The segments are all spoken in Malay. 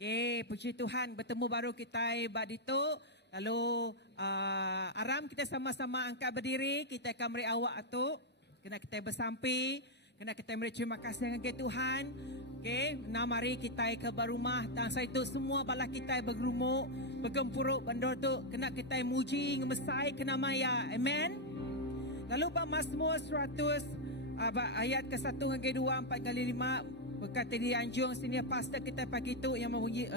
Okay, puji Tuhan bertemu baru kita Badito. Lalu aram kita sama-sama angkat berdiri. Kita akan beri awak atuk. Kena kita bersampi. Kena kita beri terima kasih dengan Tuhan. Okay, nah mari kita ke barumah. Dan saya itu semua bala kita bergerumuk, bergempuruk, bandor tu. Kena kita muji, ngemesai, kena maya. Amen. Lalu Mazmur 100 ayat ke-1 hingga 2, 4 kali 5. Berkata di anjung sini pastor kita pagi tu yang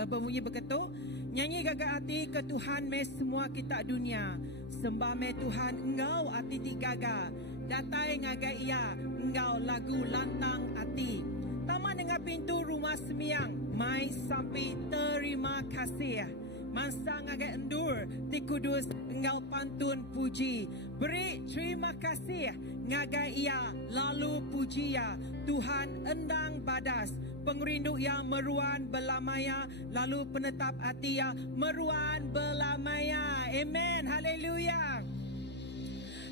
berbunyi berkata, nyanyi gagak hati ke Tuhan mes semua kita dunia. Sembah me Tuhan engkau hati di gagak. Datai ngagai ia engkau lagu lantang hati. Taman dengan pintu rumah semiang. Mai sampai terima kasih. Masa ngagai endur di kudus engkau pantun puji. Beri terima kasih ngagai ia lalu puji ya. Tuhan endang badas, pengrindu yang meruan belamaya, lalu penetap hati yang meruan belamaya. Amen, haleluya.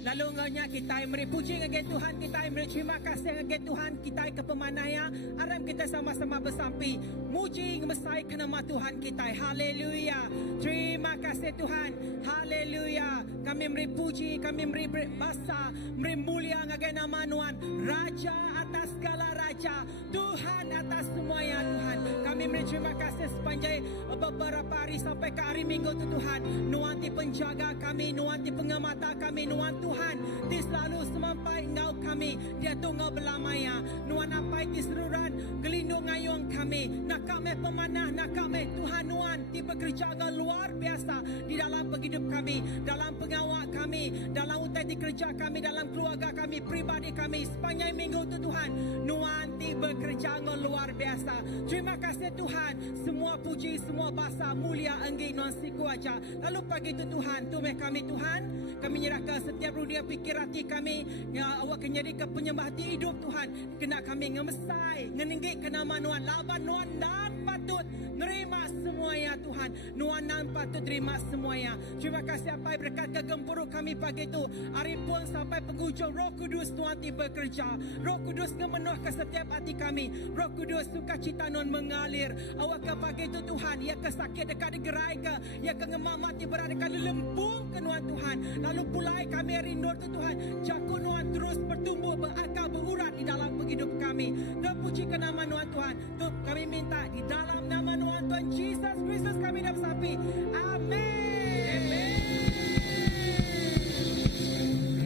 Lalu nganya kita beri puji dengan Tuhan, kita beri terima kasih dengan Tuhan, kita ke pemanaya, aram kita sama-sama bersampi, muji ngemesai ke nama Tuhan kita. Haleluya. Terima kasih Tuhan. Haleluya. Kami beri puji, kami beri basa, beri mulia dengan nama Tuhan, Raja atas segala raja, Tuhan atas semuanya Tuhan. Kami beri terima kasih sepanjang beberapa hari sampai ke hari Minggu tu Tuhan. Nuanti penjaga kami, nuanti pengamata kami, nuan Tuhan, di selalu semampai engkau kami, dia tunggu belamaya. Nuan apa itu seruran, gelindung ngayung kami. Nak kami pemanah, nak kami Tuhan nuan, di bekerja luar biasa di dalam hidup kami, dalam pengawal kami, dalam utai di kerja kami, dalam keluarga kami, pribadi kami, sepanjang minggu tu Tuhan. Nuan di bekerja luar biasa. Terima kasih Tuhan. Semua puji, semua bahasa mulia enggi nuan siku aja. Lalu pagi tu Tuhan, tumeh kami Tuhan. Kami nyerahkan setiap rudia pikir hati kami. Ya awak kenyadikan penyembah hati hidup Tuhan. Kena kami ngemesai, ngeninggi ke nama nuan. Laban nuan dan patut nerima semuanya Tuhan. Nuan dan patut terima semuanya. Terima kasih apa berkat kegempuruk kami pagi itu. Hari pun sampai penghujung Roh Kudus Tuhan tiba bekerja. Roh Kudus memenuhkan setiap hati kami. Roh Kudus sukacita nuan mengalir. Awak ke pagi itu Tuhan. Ya kesakit dekat digerai ke. Ya ke ngemamati berada dekat lempung ke nuan Tuhan. Lalu pulai kami rindu tu Tuhan. Jaku nuan terus bertumbuh, berakar, berurat di dalam hidup kami. Dan puji ke nama nuan Tuhan. Tu kami minta di dalam nama nuan Tuhan Jesus Kristus kami dah bersapi. Amin.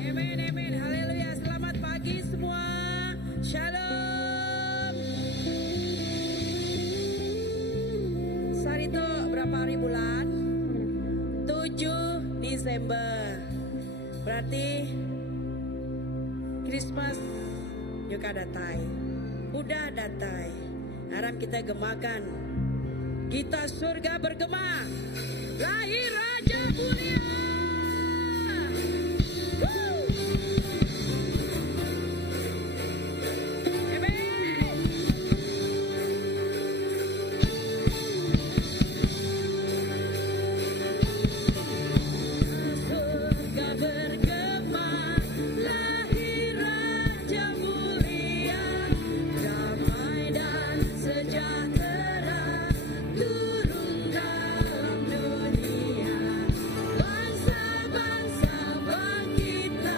Amin. Amin. Haleluya. Selamat pagi semua. Shalom. Sarito berapa hari bulan? 7 Desember. Berarti Christmas juga datai. Udah datai. Harap kita gemakan. Kita surga bergema. Lahir Raja Mulia. Kita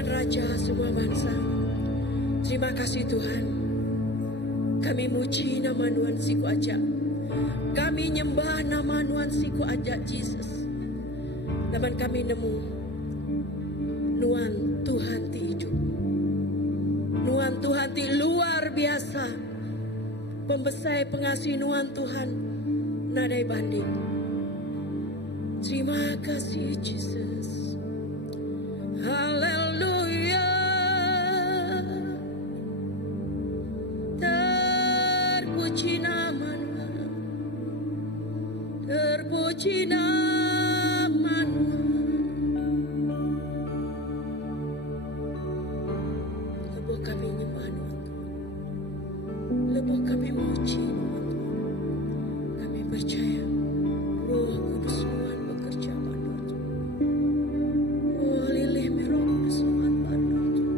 Tuhan Raja semua bangsa. Terima kasih Tuhan. Kami muji nama Tuhan siku aja. Kami nyembah nama Tuhan siku aja Jesus. Dan kami nemu Tuhan Tuhan ti hidup. Tuhan Tuhan ti luar biasa. Pembesar pengasih Tuhan Tuhan nadai banding. Terima kasih Jesus. Haleluya. Terpuji nama Tuhan. Terpuji nama Tuhan. Lebuh kami nyembah Tuhan. Lebuh kami muji Tuhan. Kami percaya Roh Kudus Tuhan bekerja pada Tuhan. Oh lilih merah Kudus Tuhan pada Tuhan.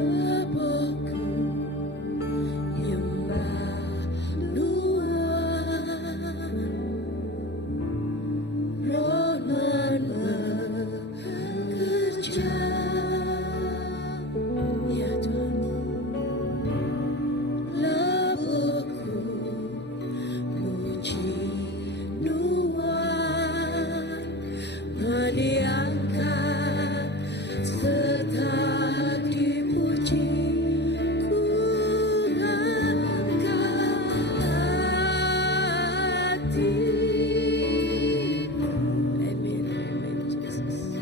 Lebuhku nyembah Tuhan. Roh Tuhan bekerja. Ya Tuhan, lebuhku puji Tuhan, diangkat serta dipuji. Ku angkat hati. Amin, amin, Jesus.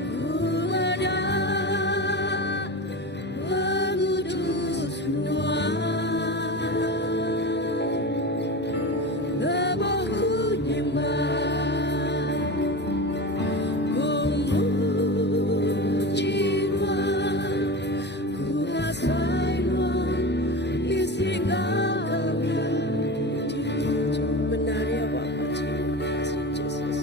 Ku ada Kudus Tuhan, lebuhku nyembah, ku muji Tuhan, ku ngasih Tuhan, isi kami di benar ya Bapa. Terima kasih Jesus.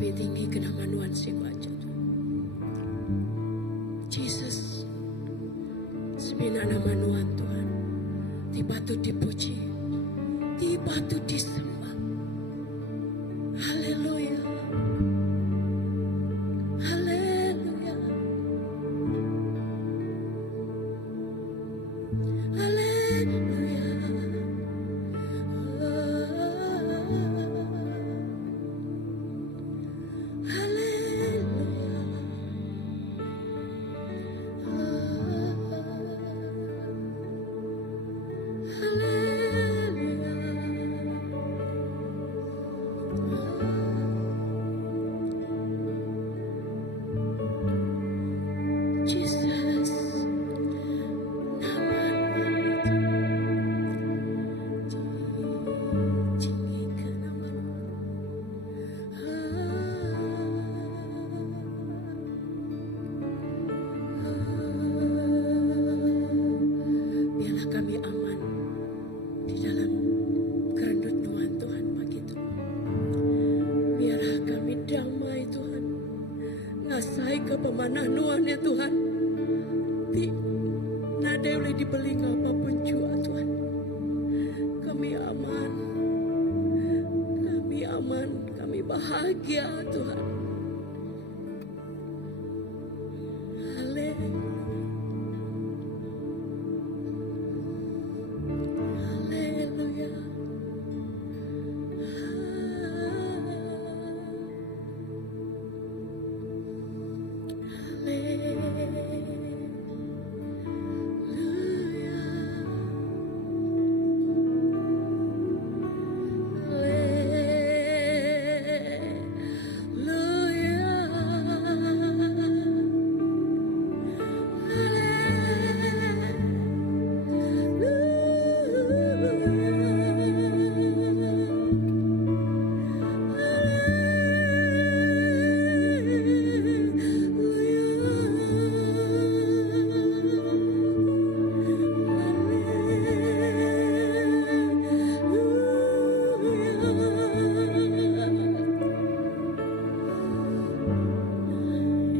Lebih tinggi kenamanuan siku aja. Jesus, sebina nama Nuhan Tuhan, di patut dipuji, di patut disembah. Haleluya, haleluya, haleluya. Jesus, nama tinggikan nama. Biarlah kami aman di dalam kerenut Tuhan, Tuhan begitu. Biarlah kami damai Tuhan, ngasai ke pemanah Tuhan ya Tuhan. Di nada boleh dibeli apapun jua Tuhan. Kami aman, kami bahagia Tuhan. Haleluya. Haleluya.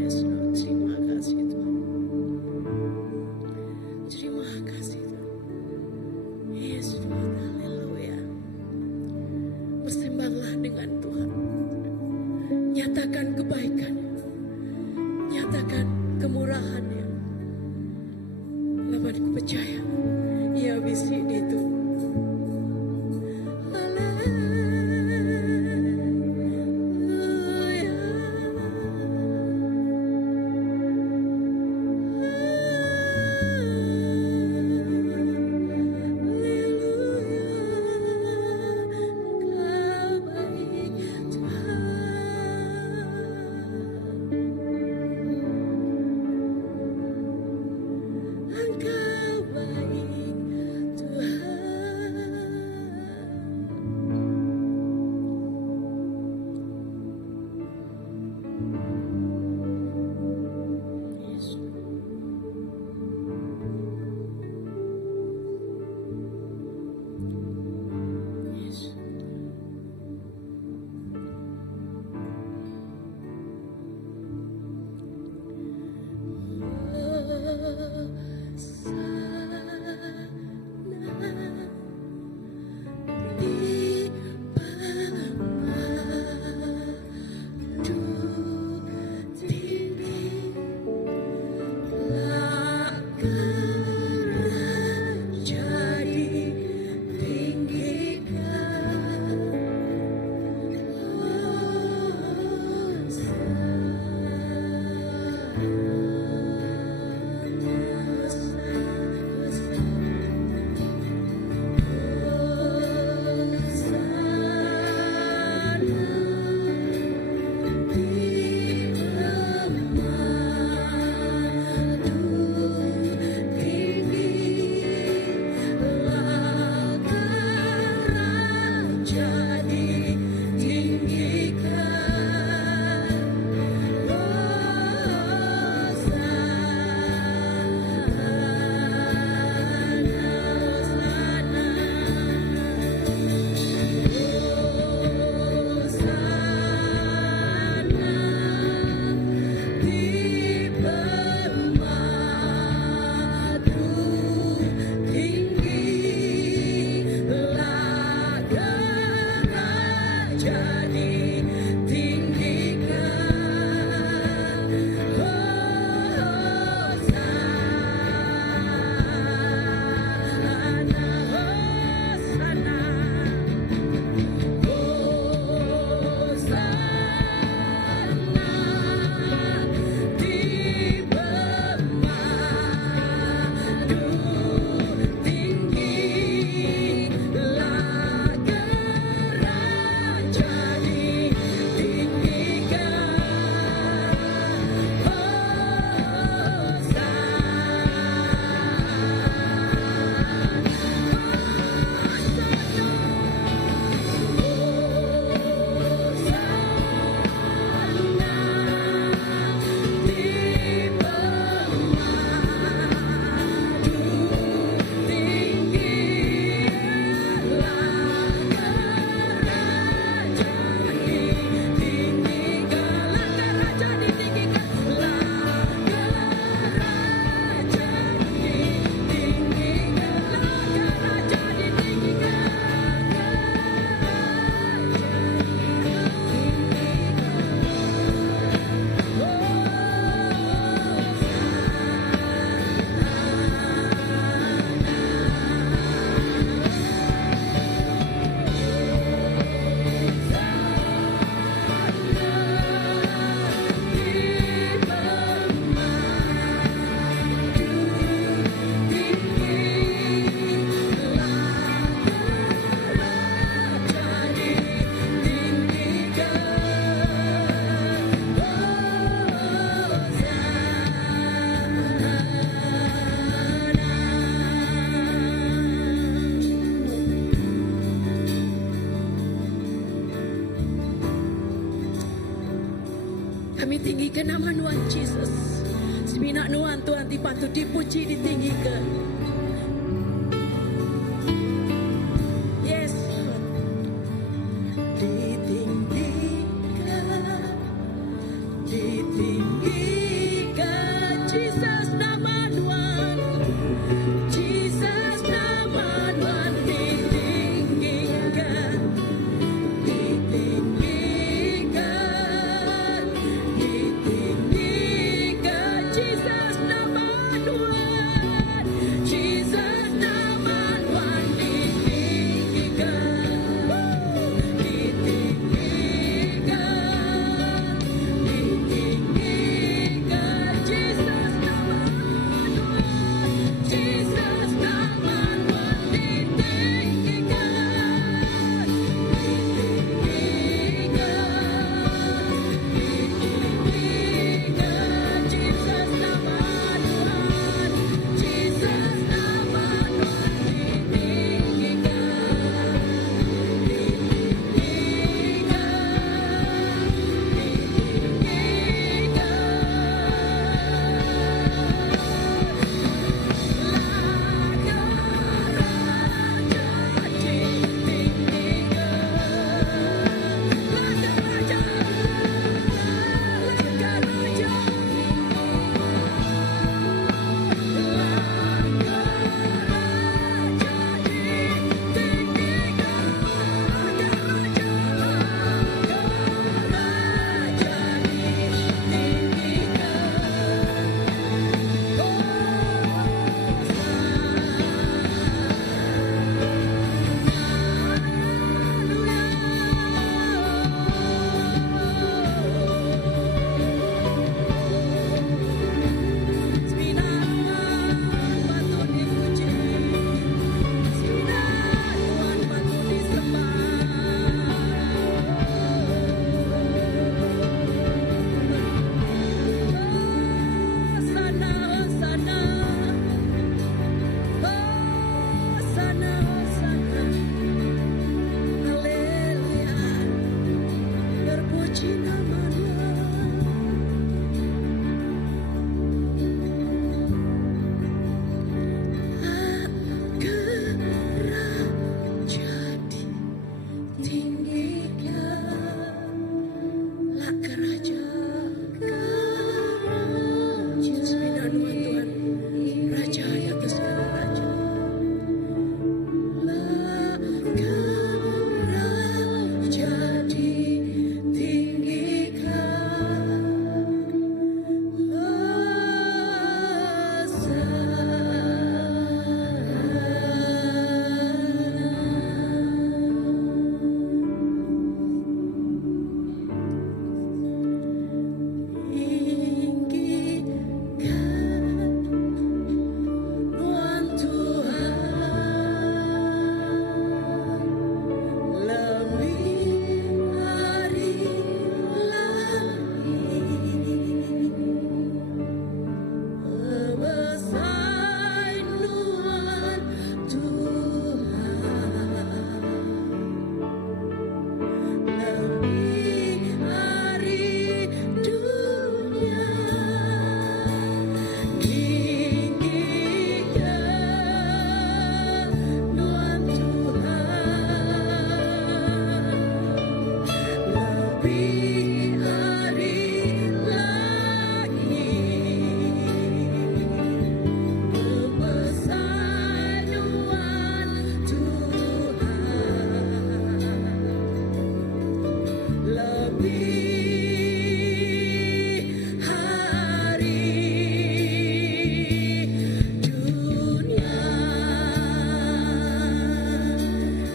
Yes, Lord. Terima kasih Tuhan. Terima kasih Tuhan. Yes, Lord. Haleluya. Bersembahlah dengan Tuhan. Nyatakan kebaikannya. Nyatakan kemurahannya. Lawan ku percaya. Ia bisi itu. Kami tinggikan nama Tuhan Yesus. Semina Tuhan Tuhan dipatut dipuji ditinggikan. Yes, Lord. Ditinggikan, ditinggikan, Jesus nama Tuhan, Jesus nama Tuhan ditinggikan, ditinggikan, ditinggikan, Jesus nama Tuhan,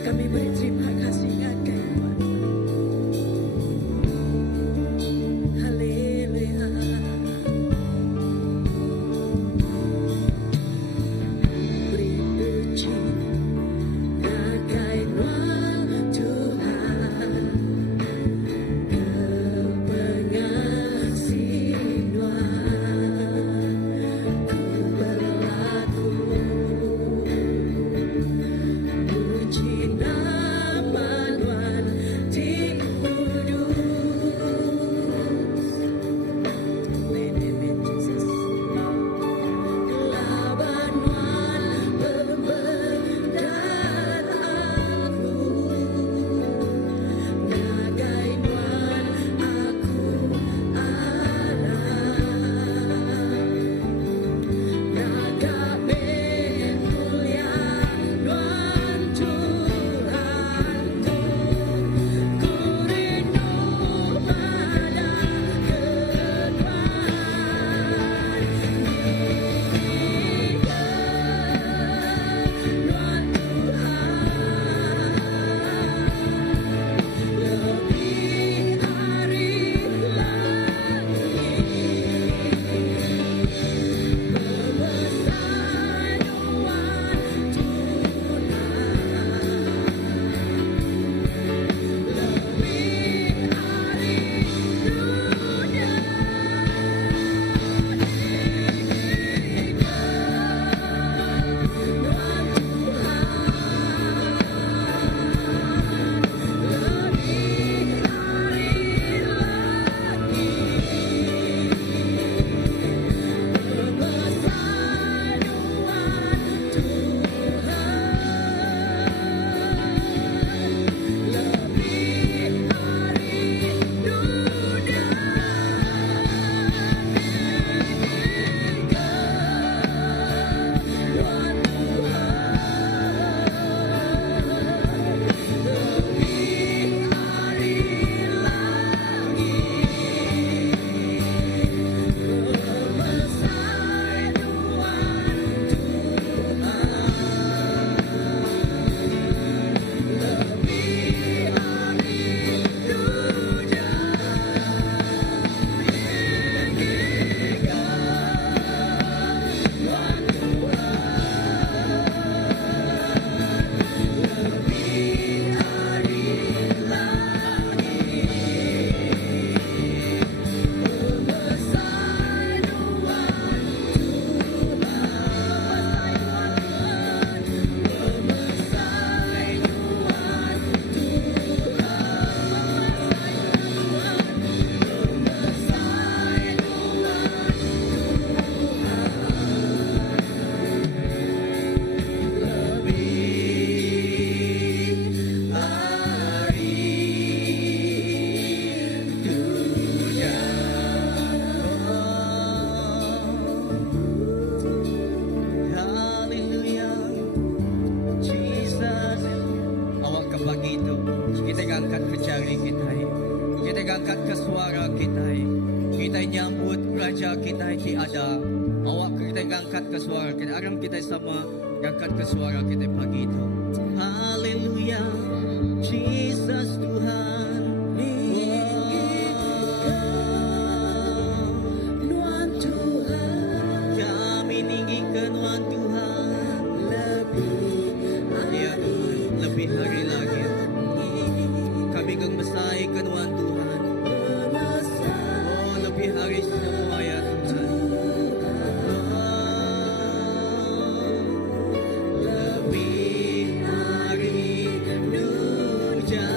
Kami berterima kasih dengan Tuhan. Haleluya. Beri puji kekayaan Tuhan, kepengasihan ku berlaku. Puji nama Tuhan di kudus. Amen, Jesus. Laban Tuhan pembenar aku, nagai Tuhan aku arah, naga mulia Tuhan Tuhanku, ku rindu pada Tuhan lebih hari lagi pemesan Tuhan lebih hari dunia Haleluya, Jesus. Awak ke pagi itu kita angkat ke jari kita, kita angkat ke suara kita, kita nyambut Raja kita yang ada. Awak kita angkat ke suara kita, aram kita sama angkat ke suara kita pagi itu. Haleluya, Jesus Tuhan. Tuhan Tuhan Kami tinggikan Tuhan Tuhan, ya Tuhan, lebih hari lagi. Kami gembesai ke Tuhan Tuhan. Oh, lebih hari semua ya Tuhan. Lebih hari dunia.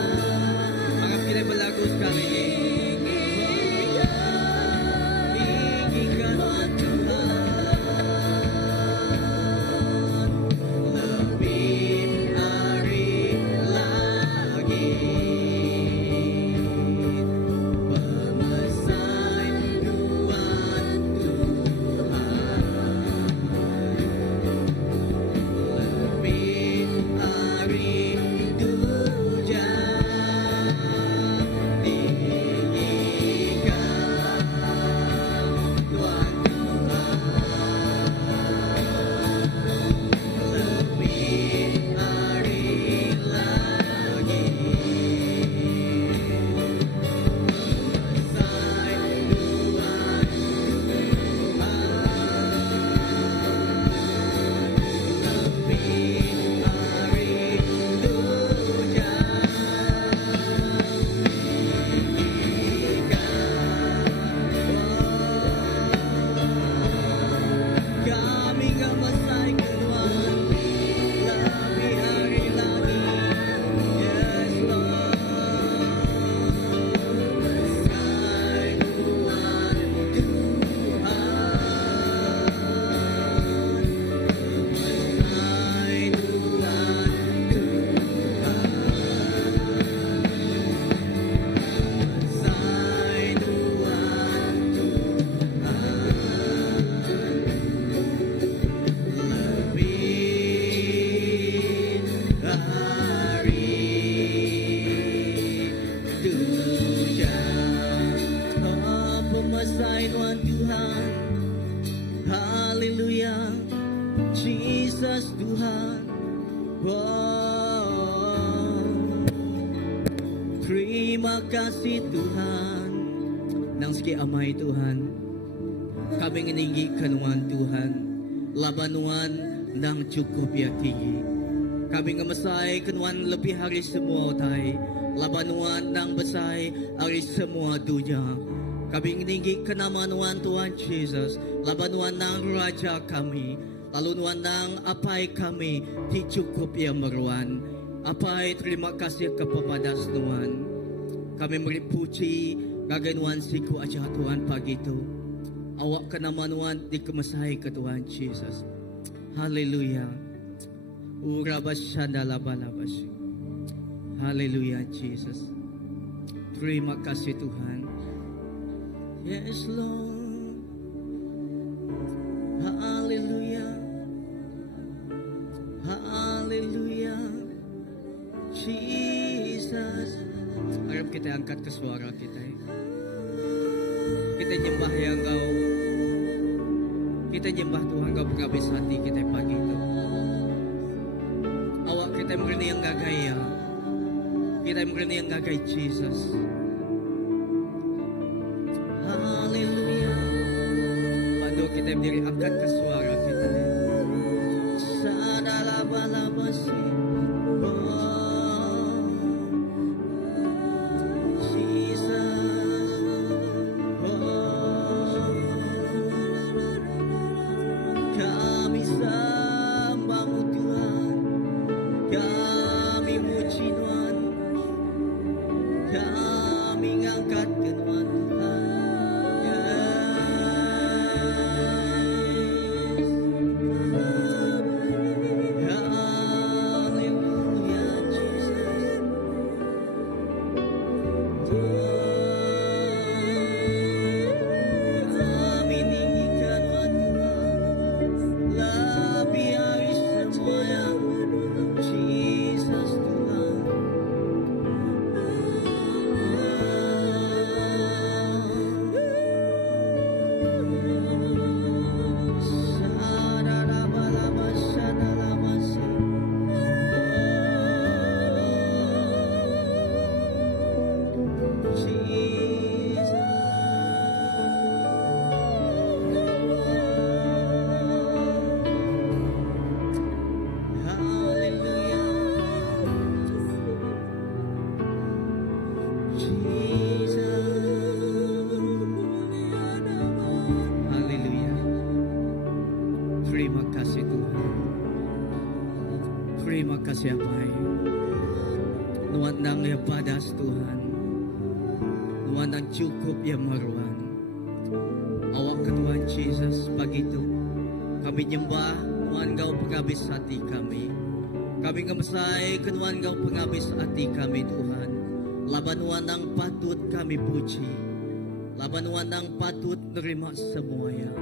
Jesus Tuhan. Oh, terima kasih Tuhan. Nang segi amai Tuhan, kami ngininggi kanuan Tuhan, labanuan nang cukup ya tinggi. Kami ngemasai kanuan lebih hari semua tay, labanuan nang besai hari semua dunia. Kami ngininggi kenamanuan Tuhan Yesus, labanuan nang Raja kami, lalunuan nang apai kami di cukup ya meruan. Apai terima kasih kepadas Tuhan. Kami beri puji kaganuan siku aja Tuhan pagi itu. Awak kenamanuan dikemasai ke Tuhan Yesus. Haleluya. Urabashandalabalabas. Haleluya Jesus. Terima kasih Tuhan. Yes Lord. Haleluya. Haleluya. Jesus. Harap kita angkat ke suara kita. Kita nyembah yang Kau. Kita nyembah Tuhan Kau berhabis hati kita pagi itu. Awak kita merini yang gagaya. Kita merini yang gagai Jesus. Haleluya. Pandu kita berdiri angkat ke suara kita. Sadalabalabasi. Terima kasih Apai. Nuan nang ya padas Tuhan. Nuan nang cukup ya maruan. Awak ke Tuhan Jesus pagi itu. Kami nyembah Tuhan Kau penghabis hati kami. Kami ngemesai ke Tuhan Kau penghabis hati kami Tuhan. Labanuan nang patut kami puji. Labanuan nang patut nerima semuanya.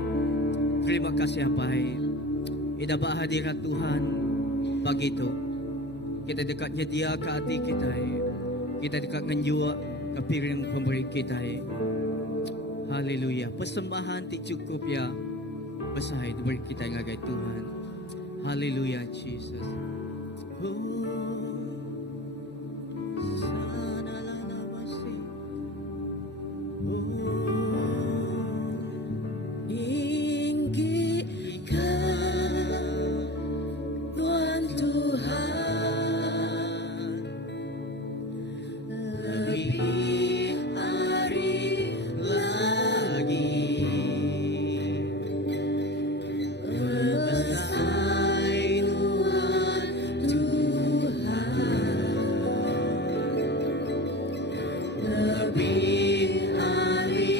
Terima kasih Apai. Idaba hadirat Tuhan pagi itu. Kita dekatnya Dia ke hati kita. Kita dekat menjua ke piring pemberi kita. Haleluya. Persembahan ti cukup ya. Besar diberi kita yang agai Tuhan. Haleluya Jesus. Lebih hari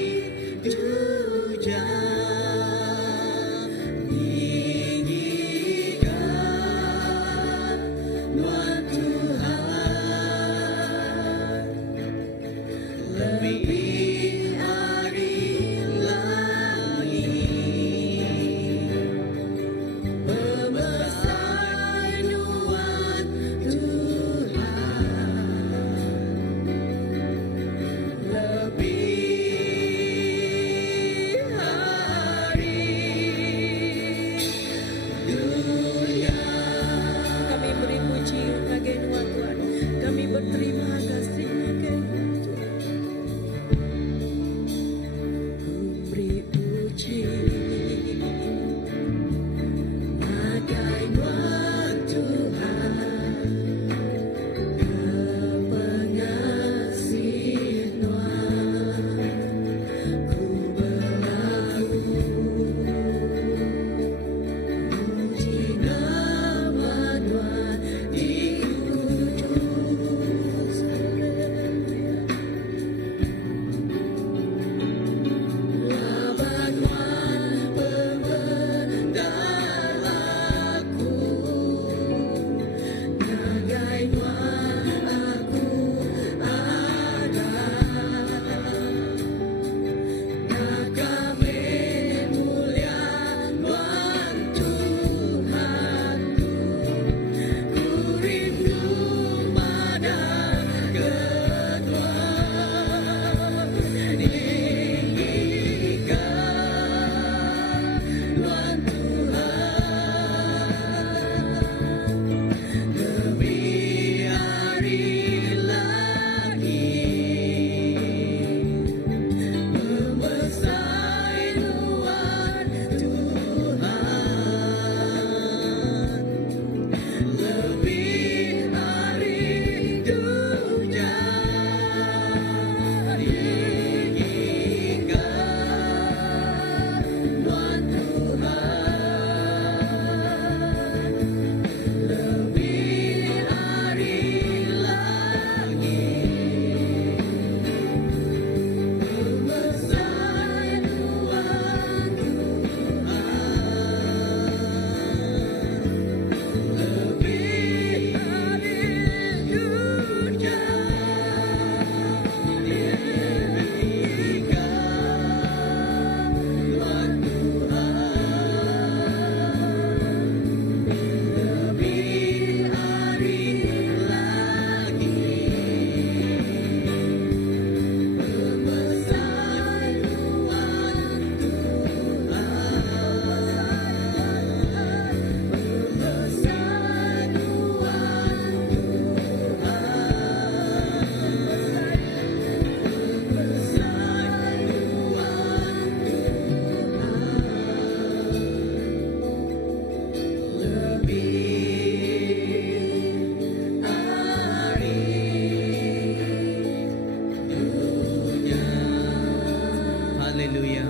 Haleluya.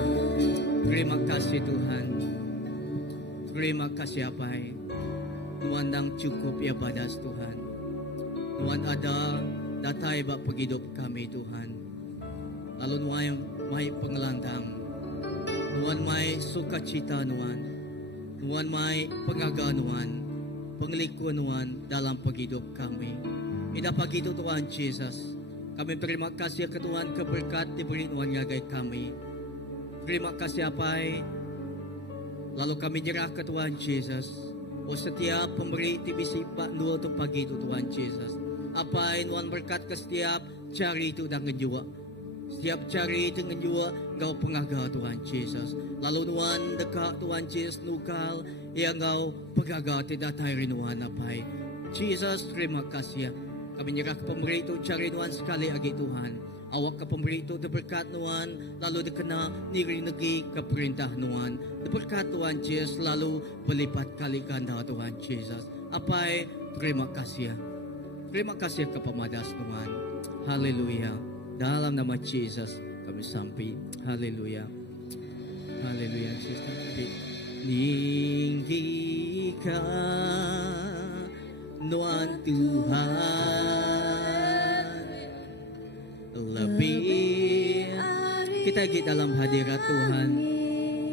Terima kasih Tuhan. Terima kasih Apai. Tuhan nang cukup ya badas Tuhan. Tuhan ada datai bak paghidup kami Tuhan. Lalu may pengelandang. Tuhan may sukacita Tuhan. Tuhan may pangaganuan, penglikuan dalam paghidup kami. Ina pagito Tuhan Jesus. Kami terima kasih ke Tuhan keberkat diberi Tuhan ngagai kami. Terima kasih Apai. Lalu kami nyerah ke Tuhan Jesus. O setiap pemberi tibisi Pak Nuo untuk pagi itu Tuhan Jesus. Apai Tuhan berkat ke setiap cari itu dan ngejual. Setiap cari itu ngejual Engkau pengaga Tuhan Jesus. Lalu Tuhan dekat Tuhan Jesus nukal yang Engkau pengaga tidak tahu Tuhan Apai. Jesus terima kasih. Kami nyerah ke pemberi itu cari Tuhan sekali lagi Tuhan. Awak ke pemberi itu diberkat Tuhan, lalu dikena nirinegi ke perintah Tuhan. Diberkat Tuhan Yesus, lalu berlipat kali ganda Tuhan Yesus. Apai, terima kasih. Terima kasih ke pemadas Tuhan. Haleluya. Dalam nama Yesus kami sampai. Haleluya. Haleluya. Ninggikan Tuhan Tuhan lebih kita di dalam hadirat Tuhan.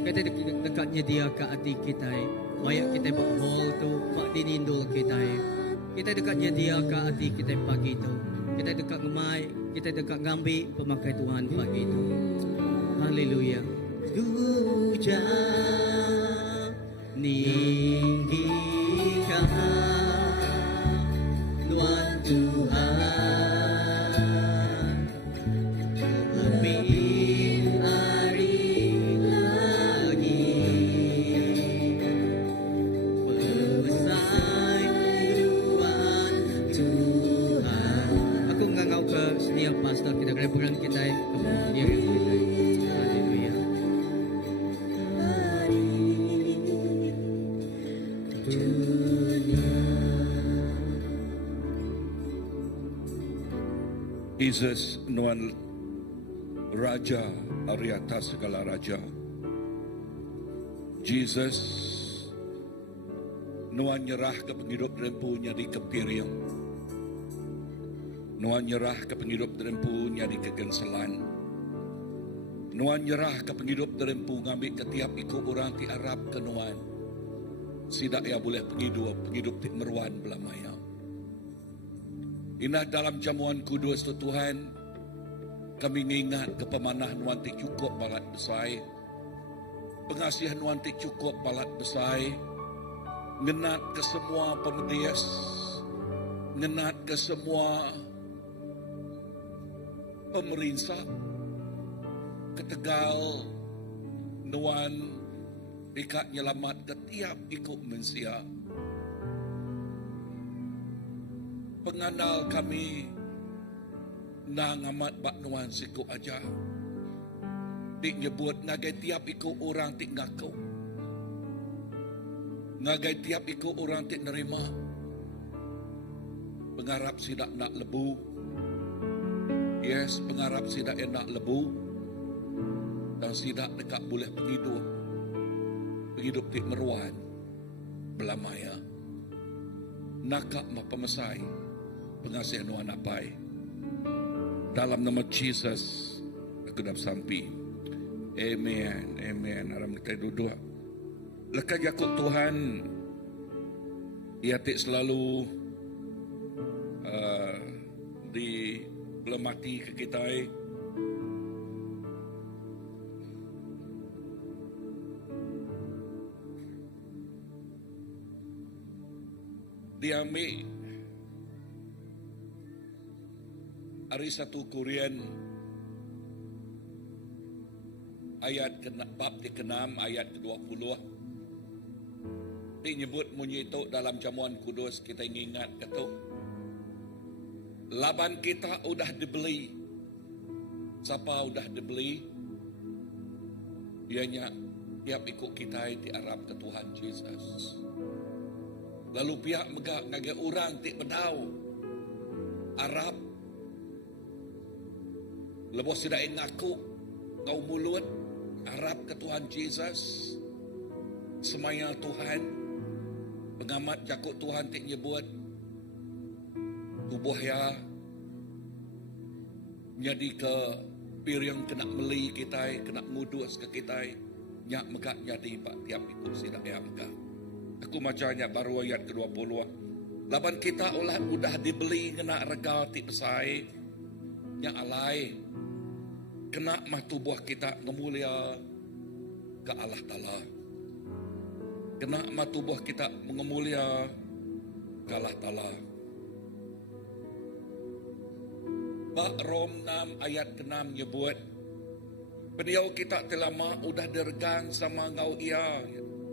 Kita dekatnya dia ke hati kita. Banyak kita berhol tu pak dinindul kita. Kita dekatnya dia ke hati kita pagi itu. Kita dekat ngemai, kita dekat ngambi pemakai Tuhan pagi itu. Haleluya. Hujan ninggikan Tuhan Tuhan lebih hari lagi besar Tuhan Tuhan. Aku ngangau ke setiap pastor kita kereburan kita diri kita. Haleluya. Jesus Nuan Raja dari atas segala raja. Jesus Nuan nyerah ke penghidup rempunya di kepiriang. Nuan nyerah ke penghidup rempunya di kegenselan. Nuan nyerah ke penghidup rempu ngambil ketiap ikut orang ti Arab ke Nuan. Sidak ya boleh penghidup ti meruan belamaya. Inah dalam jamuan kudus tu Tuhan, kami ingat kepemanah Nuan tik cukup balat besai, pengasihan Nuan tik cukup balat besai, ngenat ke semua pemedias, ngenat ke semua pemerintah, ketegal Nuan ikat nyelamat ketiap ikut mensia. Penganal kami nang amat bak Nuan siku aja. Dik nyebut ngagai tiap ikut orang tik ngaku. Ngagai tiap ikut orang tik nerima. Pengarap sidak nak lebu. Yes, pengarap sidak nak lebu. Dan sidak dekat boleh penghidup tik meruan belamaya. Nakak mah pemesai pengasihan Nuan Apai. Dalam nama Jesus aku dah sampai. Amen. Amen. Aram kita duduk. Lekat yakut Tuhan ia tik selalu di belemati ke kita. Dia ambil hari 1 Korean ayat bab ke-6 ayat ke-20. Dia nyebut bunyi itu dalam jamuan kudus kita ingat kata laban kita udah dibeli. Siapa udah dibeli? Ianya tiap ikut kita di Arab ke Tuhan Jesus. Lalu pihak megak ngagai orang tik bedau Arab lebih sudah ngaku kau mulut Arab ke Tuhan Jesus. Semaya Tuhan. Pengamat jakut Tuhan tik nyebut. Tubuh ya. Jadi ke piring kena meli kita, kena ngudus ke kita. Nyak megak jadi pak tiap ikut sidak ya megak. Aku macamnya baru ayat ke-20. Laban kita olah udah dibeli kena rega ti besai. Nyak alai. Kena mah tubuh kita ngemulia ke Allah Ta'ala. Kena mah tubuh kita mengemulia ke Allah Ta'ala. Bak Rom 6 ayat ke-6 nyebut. Peniau kita telama udah dergang sama ngau ia.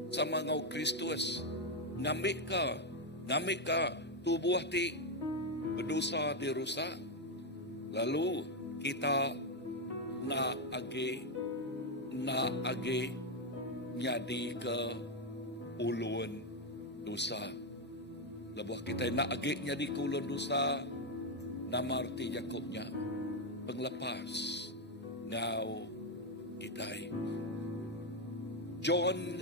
Sama ngau Kristus. Ngambil ke tubuh ti berdosa dirusak. Lalu kita na age nyadi ke ulun dosa. Lebuh kita na age nyadi ke ulun dosa. Nama arti Yakobnya penglepas ngau itai. John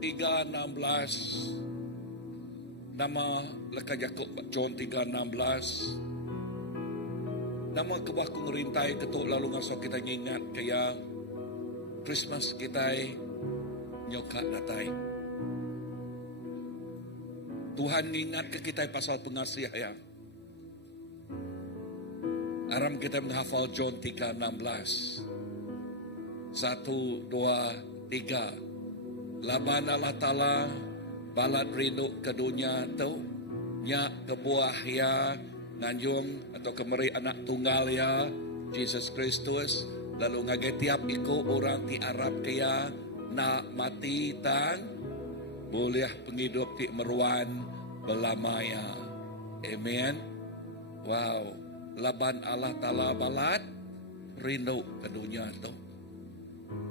3:16 nama leka Yakob John 3:16 nama kebah ku ngerintai ketuk lalu ngaso kita ngingat kaya Christmas kita nyokat datai. Tuhan ngingat ke kita pasal pengasih ya. Aram kita menghafal John 3:16. 1, 2, 3. Laban Allah Ta'ala balat rindu ke dunia tu. Nya kebuah ya nganjung atau kemeri anak tunggal ya Jesus Kristus. Lalu ngagai tiap iku orang ti Arab kaya nak mati tang boleh penghidup ti meruan belamaya. Amen. Wow. Laban Allah Ta'ala balat rindu ke dunia tu.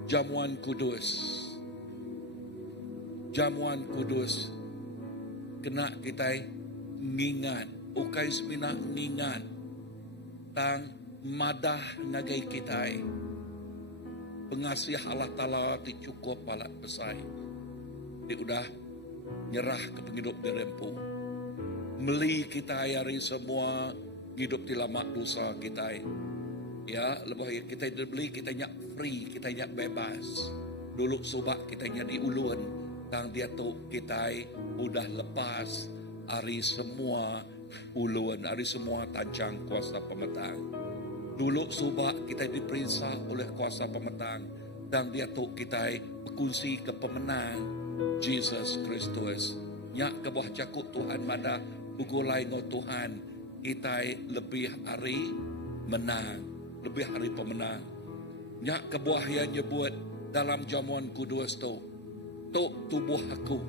Jamuan kudus. Jamuan kudus. Kena kita ngingat. Ukai semina ngingat. Tang madah ngagai kita. Pengasih Allah Ta'ala di cukup balat besai. Dia udah nyerah ke penghidup dirempu. Meli kita hari semua hidup di lama dosa kita. Ya, lebih kita dibeli, kita nyak free, kita nyak bebas. Dulu subak kita nyak diulun, tang dia tu kita udah lepas hari semua ulun, hari semua tancang kuasa pemetang. Dulu subak kita diperintah oleh kuasa pemetang, dan dia tu kita berkunci ke pemenang Jesus Kristus. Nyak ke bawah cakuk Tuhan mada bugulai ngo Tuhan, kita lebih hari menang. Lebih hari pemenang. Nyak kebuah yang nyebut dalam jamuan kudus tu. Tok tubuh aku.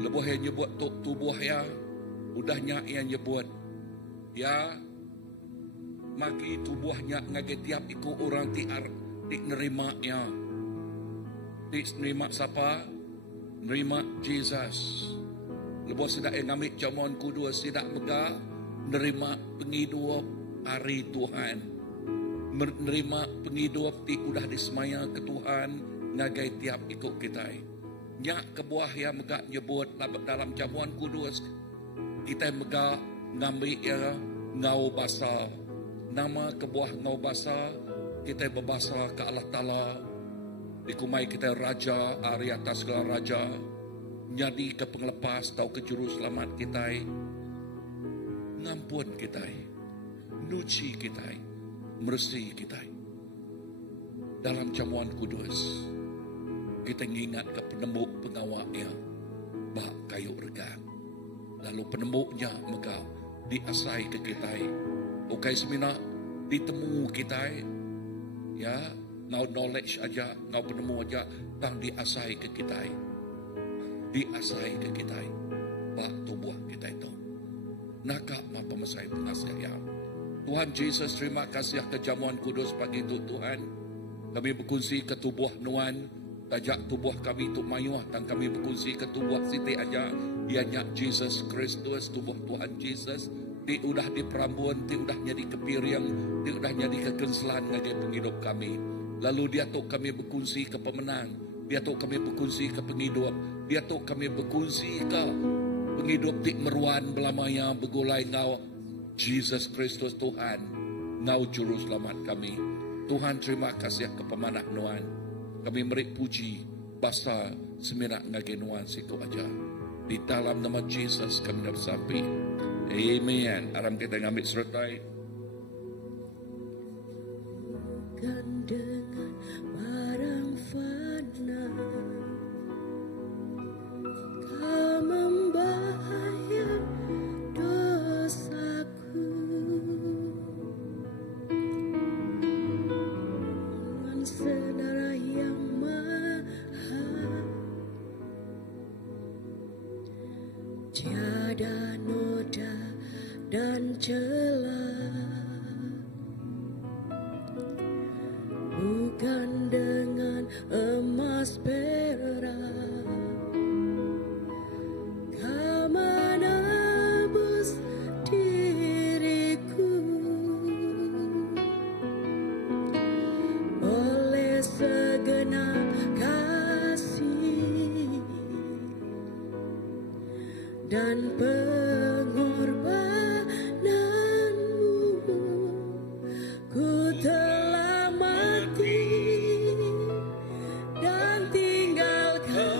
Lebih yang nyebut tok tubuh ya. Udah nyak yang nyebut. Ya. Maki tubuhnya ngaget tiap iku orang ti nerima ya. Ti nerima siapa? Nerima Jesus. Lebih sedang ngambil jamuan kudus. Tidak megah. Nerima penghidup hari Tuhan. Menerima penghidup ti udah disemaya ke Tuhan ngagai tiap ikut kita. Nyak kebuah yang megak nyebut dalam jamuan kudus kita megak ngambil ya ngau basa. Nama kebuah ngau basa kita berbasa ke Allah Ta'ala. Dikumai kita raja hari atas segala raja. Jadi ke penglepas tau ke juru selamat kita. Ngampun kita. Nuci kita. Mersi kita. Dalam jamuan kudus kita ingat ke penembuk pengawaknya bak kayu regang. Lalu penembuknya maka diasai ke kita. Ukai semina ditemu kita. Ya, ngau knowledge aja, ngau penemu aja, tang diasai ke kita. Diasai ke kita. Bak tubuh kita itu. Nakak ma pemasai pengasih ya. Tuhan Yesus, terima kasih ke jamuan kudus pagi itu Tuhan. Kami berkongsi ke tubuh Nuan. Tajak tubuh kami itu mayuah. Dan kami berkongsi ke tubuh Siti aja. Ianya Jesus Kristus, tubuh Tuhan Yesus. Dia udah diperambun, dia udah jadi kepiring, dia udah jadi kekenselan ngagai penghidup kami. Lalu dia tok kami berkongsi ke pemenang. Dia tok kami berkongsi ke penghidup. Dia tok kami berkongsi ke penghidup tik meruan belamaya begulai ngau. Jesus Kristus Tuhan, ngau juru selamat kami. Tuhan terima kasih ke pemanah nuan. Kami merik puji basa semirak ngagenuan siku aja. Di dalam nama Jesus kami dah bersampai. Amen. Aram kita ngambil sertai. Bukan dengan barang fana Kau membayar dosaku dengan saudara yang mahal tiada noda dan celah bukan dengan emas perak Kau menebus diriku oleh segenap kasih dan pengorbananmu ku telah mati dan tinggalkan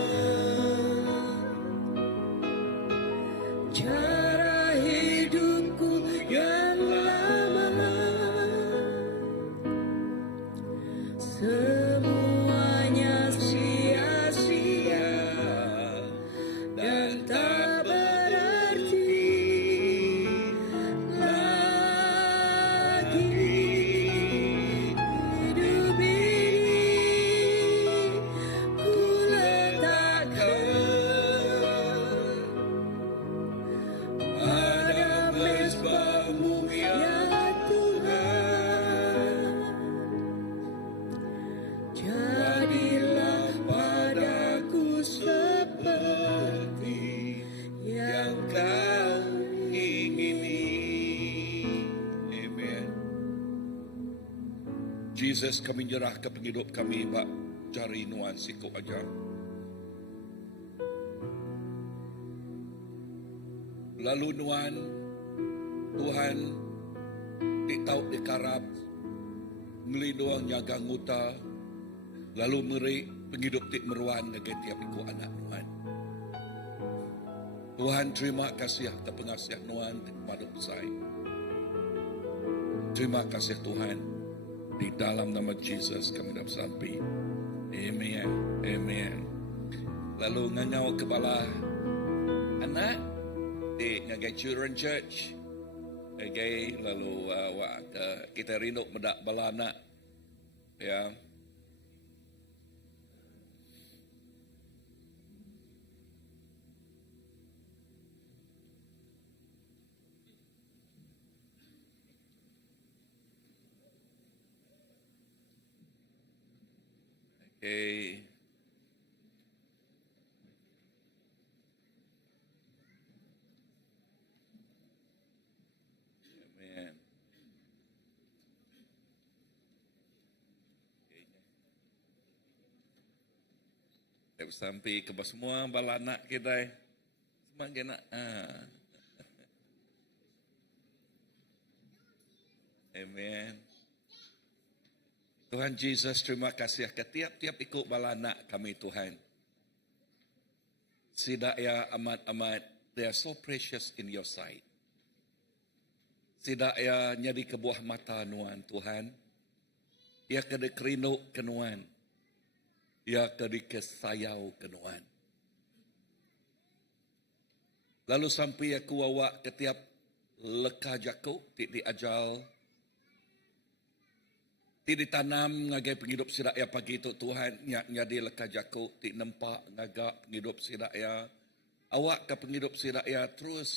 cara hidupku yang lama semuanya sia-sia dan tak berarti lagi hidup ini ku letakkan pada mezbahmu ya Tuhan jadilah padaku seperti yang kau ingini. Amen. Jesus, kami nyerah ke penghidup kami, Pak. Cari nuan siku aja. Lalu nuan, Tuhan, di tahu di karab, ngelindung nyaga nguta, lalu meri penghidup tik meruan ngagai tiap iku anak nuan. Tuhan terima kasih atas pengasihan nuan kepada saya. Terima kasih Tuhan. Di dalam nama Jesus kami dah sampai. Amen. Amen. Lalu ngangau kepala anak di ngagai Children Church. Ngagai lalu kita rindu medak bala anak. Ya. Okay. Amen. Kita sampai ke semua bala anak kita. Semakin nak. Amen. Tuhan Jesus, terima kasih ke tiap-tiap ikut bala anak kami Tuhan. Sidak ya amat-amat, they are so precious in your sight. Sidak ya nyadi ke buah mata nuan Tuhan. Ya kede kerinuk kenuan. Ya kede kesayau kenuan. Lalu sampai aku awak ke tiap leka jakuk, di ajal. Ti ditanam ngagai penghidup sidak ya pagi itu Tuhan nyadi leka jakuk ti nempak ngagak penghidup sidak ya awak ke penghidup sidak ya terus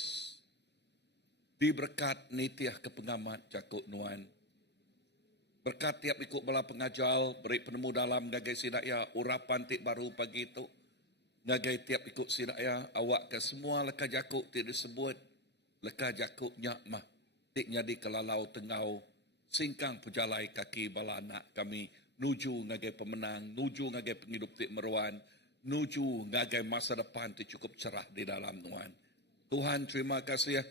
diberkat nitiah ke pengamat jakuk nuan berkat tiap ikut bala pengajal beri penemu dalam ngagai sidak ya urapan ti baru pagi itu ngagai tiap ikut sidak ya awak ke semua leka jakuk ti disebut leka jakuk nyakmah ti nyadi kelalau tengau singkang pejalai kaki bala anak kami nuju ngagai pemenang, nuju ngagai penghidup ti meruan, nuju ngagai masa depan ti cukup cerah di dalam Tuhan. Tuhan terima kasih ya.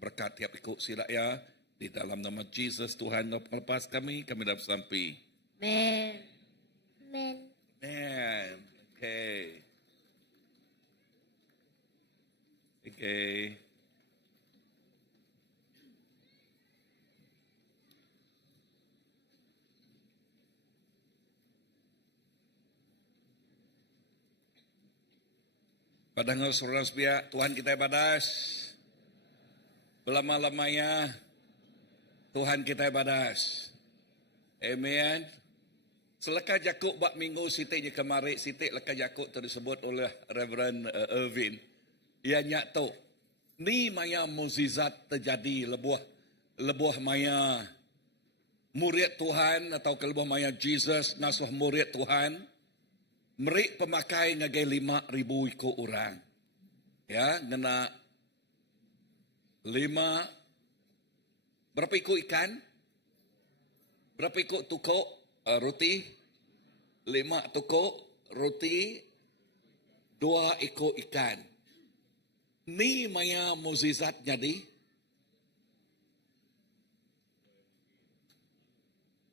Berkat tiap ikut sila ya. Di dalam nama Jesus Tuhan lepas kami dah sampai. Amen. Amen. Man, okay. Okay. Padahal saudara sebiak, Tuhan kita badas. Belama-lamanya, Tuhan kita badas. Amen. Selaka Jakub bak minggu sitiknya kemarin, sitik leka Jakub tu disebut oleh Reverend Irvin. Ia nyak tu, ni maya mukjizat terjadi lebuh maya murid Tuhan atau kelebuh maya Jesus nasuh murid Tuhan. Merik pemakai ngagai 5,000 ikut orang. Ya, ngena 5 berapa ikut ikan? Berapa ikut tukuk roti? 5 tukuk roti, 2 ikut ikan. Ni maya mukjizat jadi.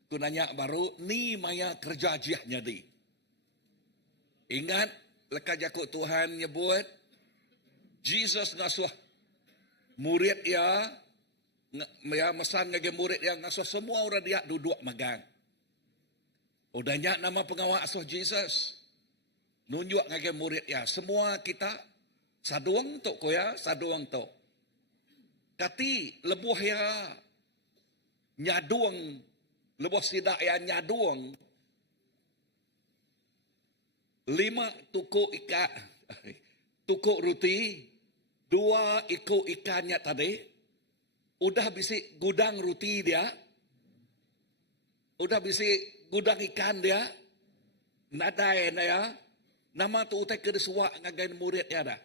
Aku nanya baru, ni maya kerja jiah jadi. Ingat, leka Jakub Tuhan nyebut, Jesus ngasuh murid ya mesan ngage murid yang ngasuh semua orang dia duduk magang. Udahnya nama pengawal asuh Jesus. Nunjuk ngage murid ya. Semua kita saduang tu ko ya, saduang tu. Kati lebuh ya nyaduang, lebuh sidak ya nyaduang. 5 tukuk ikan, tukuk roti, 2 ikut ikannya tadi. Udah bisik gudang roti dia. Udah bisik gudang ikan dia. Nadai na ya. Nama tu utai kedesuak ngagai murid ya dah.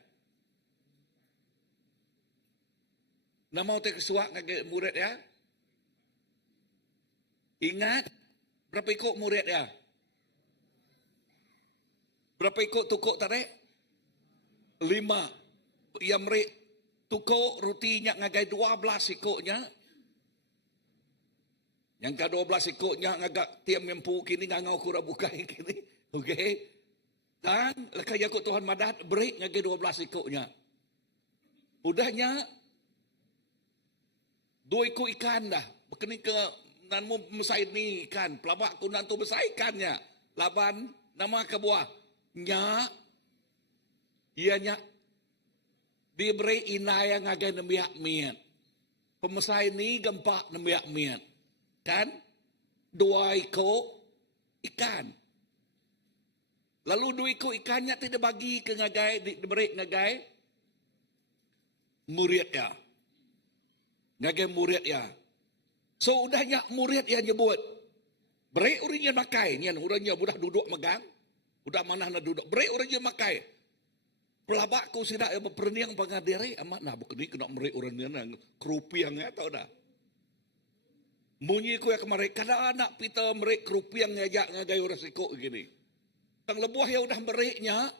Nama utai kedesuak ngagai murid ya. Ingat, berapa ikut murid ya? Berapa ikut tukuk tadi? 5. Yang merik tukuk rotinya ngagai 12 ikutnya. Yang ke 12 ikutnya ngagak tiam mempu kini ngangau kura bukai kini. Okey. Dan lekas yakut Tuhan madat break ngagai 12 ikutnya. Udahnya 2 ikut ikan dah. Bekeni ke nanmu mesai ni ikan. Pelabak ku nantu besai ikannya. Laban nama ke buah. Nya ianya diberi inaya ngagai nembiak mian. Pemesai ni gempak nembiak mian. Kan? 2 ikut ikan. Lalu 2 ikut ikannya tidak bagi ke ngagai, diberi ngagai murid ya. Ngagai murid ya. So udahnya murid yang nyebut. Beri orangnya makai. Nyan orangnya budak duduk megang. Udah mana nak duduk. Beri orangnya makai. Pelabak ku sidak yang berperniang pengadiri. Amat nah bukan ni kena beri orangnya yang kerupiang ya tahu dah. Bunyi ku yang kemarin. Kadang anak pita beri kerupiang ngajak ngagai orang sikuk gini. Tang lebuah yang udah berinya.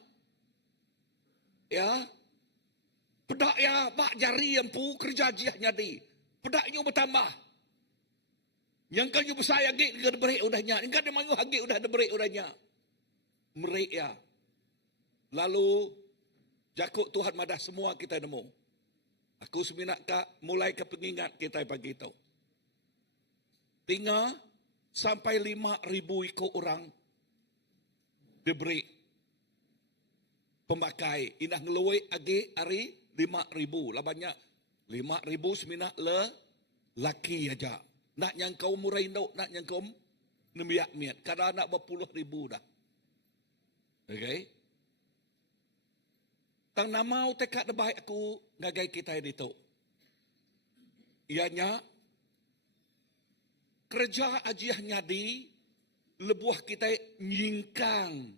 Ya. Pedak ya pak jari yang pu kerja jiahnya di. Pedaknya bertambah. Yang kan you besar lagi dia beri udahnya. Yang kan dia mayu lagi udah ada beri udahnya. Merik ya. Lalu Jakub Tuhan madah semua kita nemu. Aku seminat kak mulai ke pengingat kita pagi itu. Tinggal sampai 5,000 ikut orang diberi pemakai. Inah ngeluai lagi hari 5,000. Lah banyak 5,000 seminat le laki aja. Nak yang kau murai no, nak yang kau nemiak miat. Kadang nak berpuluh ribu dah. Okay. Tang nama tekad baik aku ngagai kita itu. Ianya kerja ajiahnya di lebuah kita nyingkang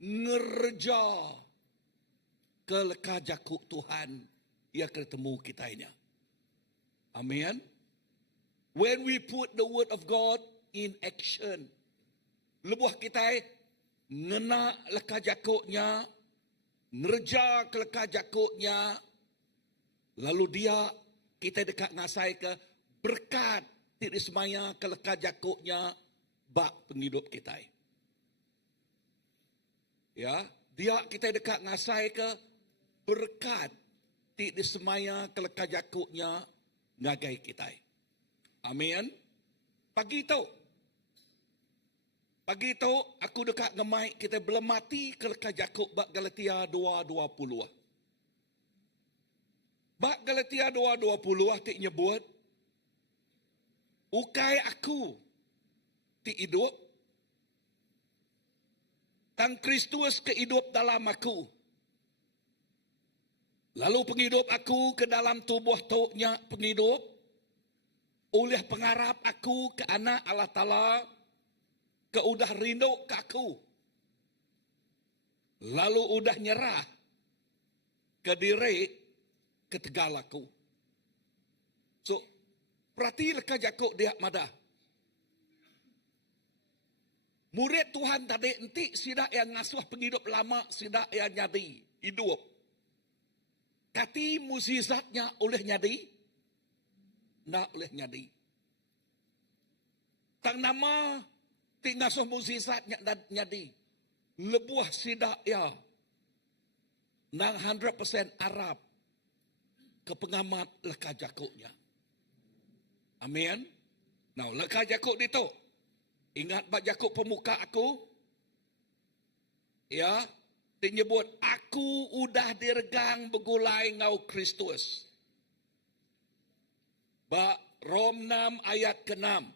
ngerja ke leka Jakub Tuhan ia ketemu kitanya. Amin. When we put the word of God in action. Lebuh kita ngena leka jakuknya, ngerja ke leka jakuknya, lalu dia kita dekat ngasai ke berkat tidak semaya ke leka jakuknya bak penghidup kita. Ya, dia kita dekat ngasai ke berkat tidak semaya ke leka jakuknya ngagai kita. Amin. Pagi itu aku dekat ngemai kita belum mati ke leka Yakub bak Galatia 2:20. Bak Galatia 2:20 tik nyebut ukai aku ti hidup tang Kristus ke hidup dalam aku. Lalu penghidup aku ke dalam tubuh toknya penghidup oleh pengarap aku ke anak Allah Ta'ala ke udah rindu ke aku. Lalu udah nyerah ke diri ke tegal aku. So, perhati leka Yakub dia madah. Murid Tuhan tadi enti sidak yang ngasuh penghidup lama, sidak yang nyadi hidup. Kati mukjizatnya oleh nyadi, nak oleh nyadi. Tang nama ti ngasuh mukjizatnya nyadi. Lebuah sidak ya. Nang 100% Arab ke pengamat leka Yakubnya. Amin. Now leka Yakub itu. Ingat bak Yakub pemuka aku? Ya, dia nyebut aku udah diregang begulai ngau Kristus. Bak Rom 6 ayat ke-6.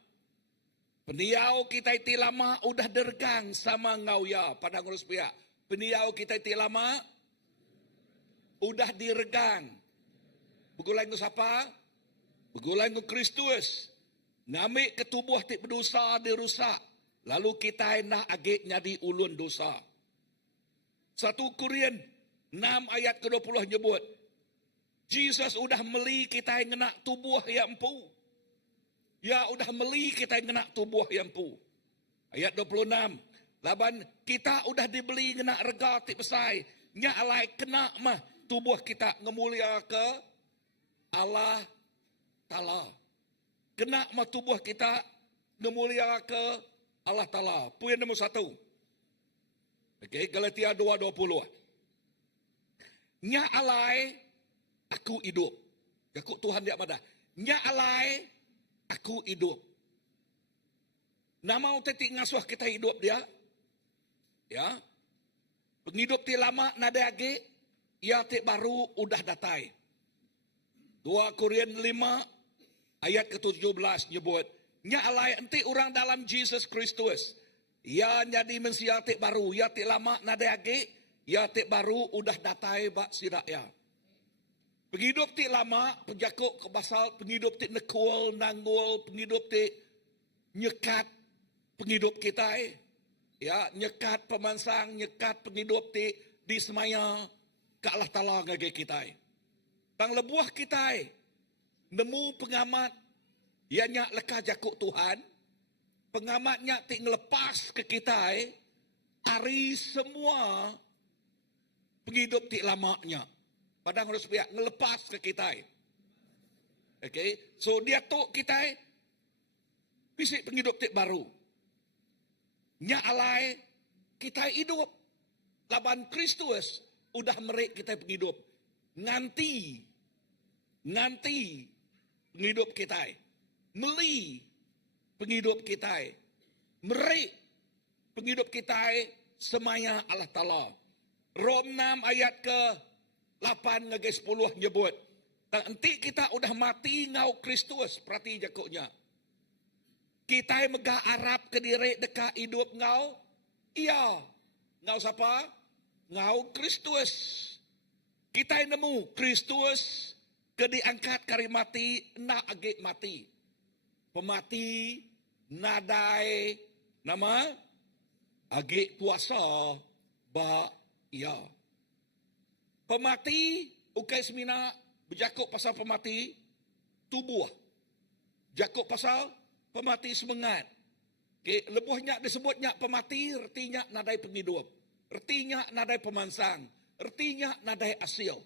Peniau kita iti lama udah diregang sama ngau ya. Padang urus pihak. Peniau kita iti lama udah diregang. Begulai ngau siapa? Begulai ngau Kristus. Ngamik ketubuh ti berdosa dirusak. Lalu kita nak agak nyadi ulun dosa. 1 Korintus 6 ayat ke-20 nyebut. Jesus udah meli kita yang ngena tubuh yang empu. Ya udah meli kita yang ngena tubuh yang empu. Ayat 26. Laban kita udah dibeli ngena rega ti pesai. Nya alai kena mah tubuh kita ngemulia ke Allah Ta'ala. Kena mah tubuh kita ngemulia ke Allah Ta'ala. Poin nombor 1. Okay, Galatia 2:20. Nya alai aku hidup. Yakub Tuhan dia mana? Nya alai aku hidup. Nama utetik ngasuh kita hidup dia. Ya. Penghidup ti lama nada age, ya ti baru udah datai. 2 Korintus 5 ayat ke-17 nyebut, nya alai enti orang dalam Jesus Kristus. Ya jadi mensia tik baru, ya tik lama nada age, ya tik baru udah datai bak sidak ya. Penghidup tik lama, penjakuk kebasal, penghidup tik nekul, nanggul, penghidup tik nyekat penghidup kita. Ya, nyekat pemansang, nyekat penghidup tik di semaya ke Allah Ta'ala ngage kita. Tang lebuah kita. Nemu pengamat ianya leka Yakub Tuhan, pengamatnya ti ngelepas ke kita hari semua penghidup ti lamanya. Padang harus pihak ngelepas ke kita. Okay, so dia tok kita bisik penghidup ti baru. Nya alai kita hidup laban Kristus udah merik kita penghidup. Nanti penghidup kita, meli penghidup kita, merik penghidup kita semaya Allah Ta'ala. Rom 6 ayat ke-8 ngege 10 nyebut. Nanti kita udah mati ngau Kristus, perhati jakuknya. Kita megah Arab ke diri dekat hidup ngau, iya. Ngau siapa? Ngau Kristus. Kita nemu Kristus ke diangkat kari mati, nak agak mati. Pemati, nadai, nama, agak kuasa, ba, ya. Pemati, ukai semina, berjakuk pasal pemati, tubuh. Jakuk pasal pemati semangat. Okay, lebuhnya disebutnya pemati, artinya nadai penghidup. Artinya nadai pemansang. Artinya nadai asil.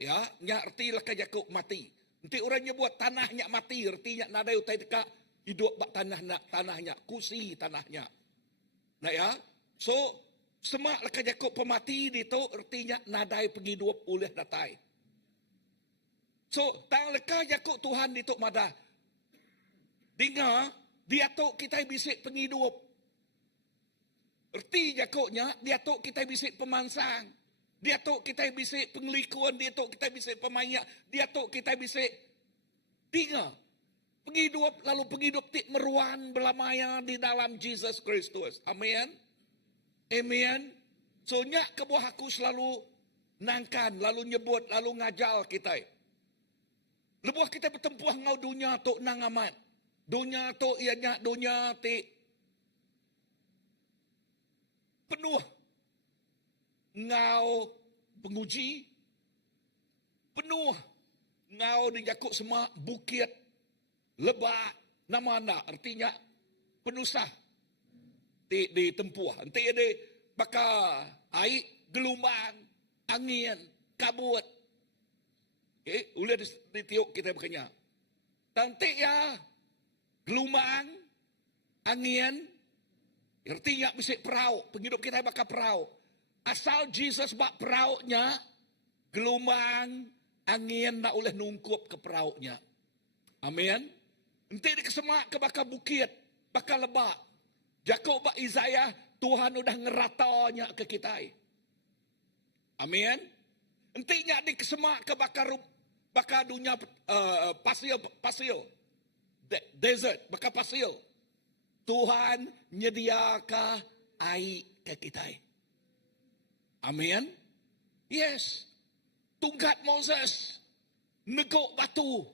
Ya, nya arti laka jakuk mati. Nanti orang nyebut tanahnya mati, artinya nadai utai teka hidup bak tanahnya, kusi tanahnya. Nah ya, so semak laka jakuk pemati dito artinya nadai penghidup oleh datai. So, tang leka jakuk Tuhan dito madah. Dengar, dia tok kita bisik penghidup. Erti jakuknya, dia tok kita bisik pemansang. Dia tok kita bisik pengelikuan, dia tok kita bisik pemayak, dia tok kita bisik dengar. Penghidup, lalu penghidup tik meruan belamaya di dalam Jesus Kristus. Amin. Amin. So, nyak kebuah aku selalu nangkan, lalu nyebut, lalu ngajal kita. Lebuh kita bertempuh ngau dunia tok nang amat. Dunia tok ianya dunia tik penuh ngau penguji, penuh ngau dijakuk semak bukit lebak namana, artinya penusah ditempuh. Nanti ada bakal air, gelombang, angin, kabut. Okay, boleh ditiup kita berkenya. Nanti ya gelombang, angin, artinya bisik perahu, penghidup kita bakal perahu. Asal Jesus bak perahunya, gelombang, angin nak boleh nungkup ke perahunya. Amin. Nanti di kesemak ke bakal bukit, bakal lebak. Jakub bak Isaiah, Tuhan udah ngeratanya ke kita. Amin. Nantinya di kesemak ke bakal dunia pasil, desert, bakal pasil. Tuhan nyediakan air ke kita. Amin. Yes. Tunggat Moses. Negok batu.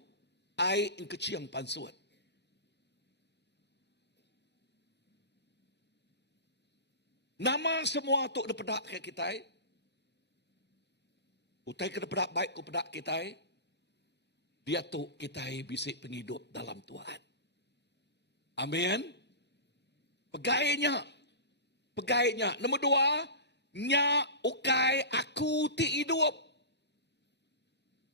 Air yang kecil pansuat. Nama semua tu depedak ke kita. Utai ke depedak baik ke pedak kita. Dia tu kita bisik penghidup dalam Tuhan. Amin. Pegainya. Nombor 2. Nya ukai aku ti hidup.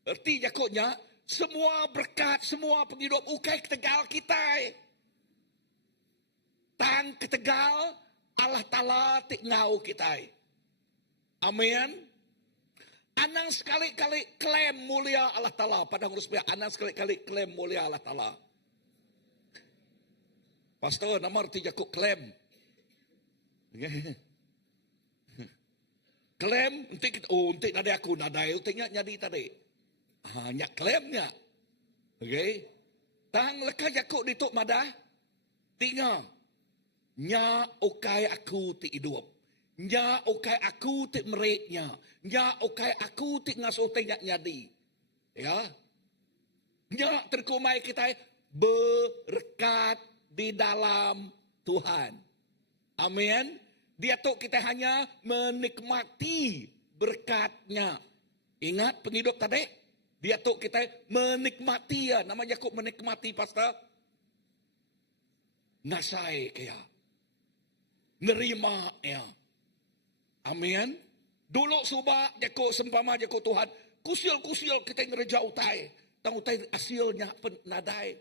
Erti jakutnya, semua berkat, semua penghidup ukai ketegal kita. Tang ketegal, Allah Ta'ala ti ngau kita. Amin. Anang sekali-kali klaim mulia Allah Ta'ala. Pada ngurus pihak, anang sekali-kali klaim mulia Allah Ta'ala. Pastor, nama arti jakut klaim. Klaim, untuk nadai aku, nadai, untuknya nyadi tadi. Hanya klaimnya. Okay. Tang leka jakut dituk madah, tinggal. Nya ukai aku ti hidup. Nya ukai aku ti mereknya. Nya ukai aku ti ngasuh tinyak nyadi. Ya. Nya terkumai kita berkat di dalam Tuhan. Amin. Dia tu kita hanya menikmati berkatnya. Ingat penghidup tadi? Dia tu kita menikmati ya. Nama Yakub menikmati pastor. Nasai ya. Nerima ya. Amin. Dulu subak Yakub sempama Yakub Tuhan. Kusil-kusil kita ngereja utai. Tang utai hasilnya penadai.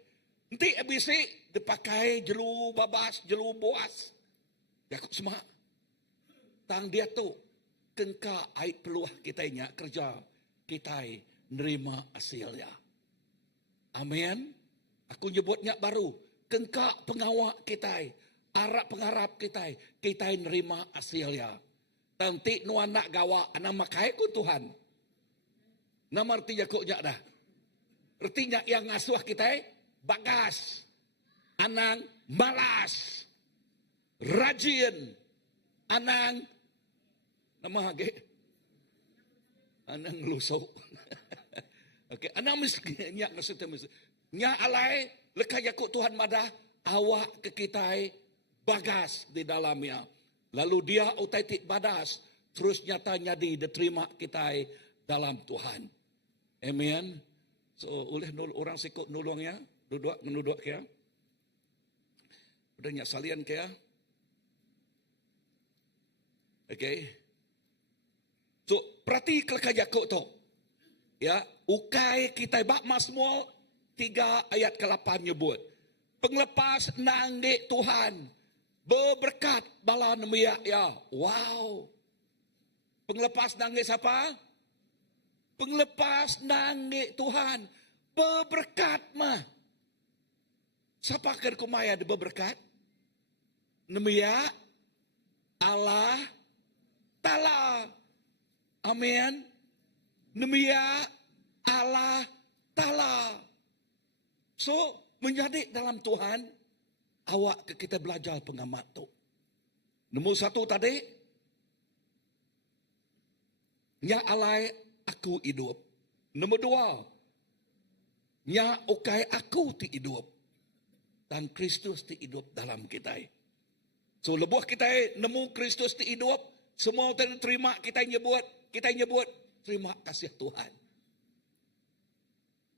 Nanti abisi dipakai jelu babas, jelu boas. Yakub semak. Tang dia tu kengka air peluah kitanya kerja kita nerima hasilnya. Amin. Aku nyebutnya baru kengka pengawak kita, arap pengharap kita nerima hasilnya. Tanti nuan nak gawa anak makai ku Tuhan. Nama arti jakuknya dah. Artinya yang ngasuh kita bagas, anang malas, rajin, anang nama lagi. Anang lusuk. Okey, anang miskinnya maksudnya nya alai leka yakut Tuhan madah awak ke kita bagas di dalamnya. Lalu dia utai tik badas terus nyatanya diterima kita dalam Tuhan. Amen. So oleh orang sikut nolongnya duduk ya. Udahnya salian kaya? Okay. So, perhati kelakar Yakub tu. Ya, ukai kita bak Mazmur 3 ayat ke-8 nyebut. Penglepas nanggik Tuhan, berberkat bala nemiak ya. Wow. Penglepas nanggik siapa? Penglepas nanggik Tuhan, berberkat mah. Siapa kan kumaya ada berberkat? Nemiak Allah Ta'ala. Amin. Nemiak Allah Ta'ala. So, menjadi dalam Tuhan, awak kita belajar pengamat tu. Nombor 1 tadi, nya alai aku hidup. Nombor 2, nya ukai aku ti hidup. Dan Kristus ti hidup dalam kita. So, lebuh kita nemu Kristus ti hidup, semua terima kita nyebut terima kasih Tuhan.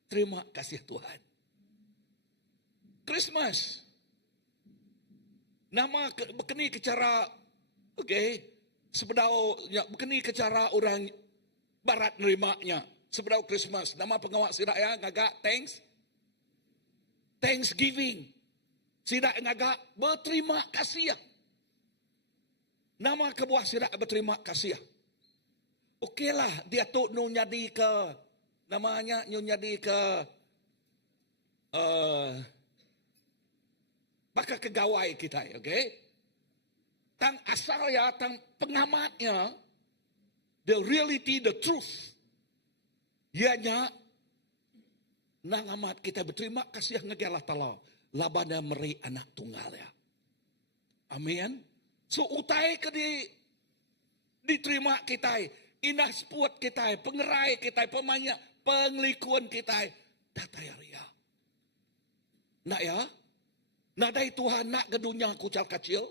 Terima kasih Tuhan. Christmas. Nama berkeni ke cara, okay, sebedau, ya, berkeni ke cara orang barat nerimanya. Sebedau Christmas. Nama pengawak sirak ya, ngagak Thanksgiving. Sirak ngagak berterima kasih. Nama kebuah sirak berterima kasih. Okeylah, dia tu nu jadi ke, namanya nu jadi ke, bakal kegawai kita, okay? Tang asal ya, tang pengamatnya, the reality, the truth. Ianya, nang amat kita berterima kasih ngagi Allah Ta'ala. Labada meri anak tunggal ya. Amin. So utai ke diterima kita, inah sepuat kita, pengerai kita, pemanya, penglikuan kita, datai ria. Nak ya? Nadai Tuhan nak ke dunia kucal kecil,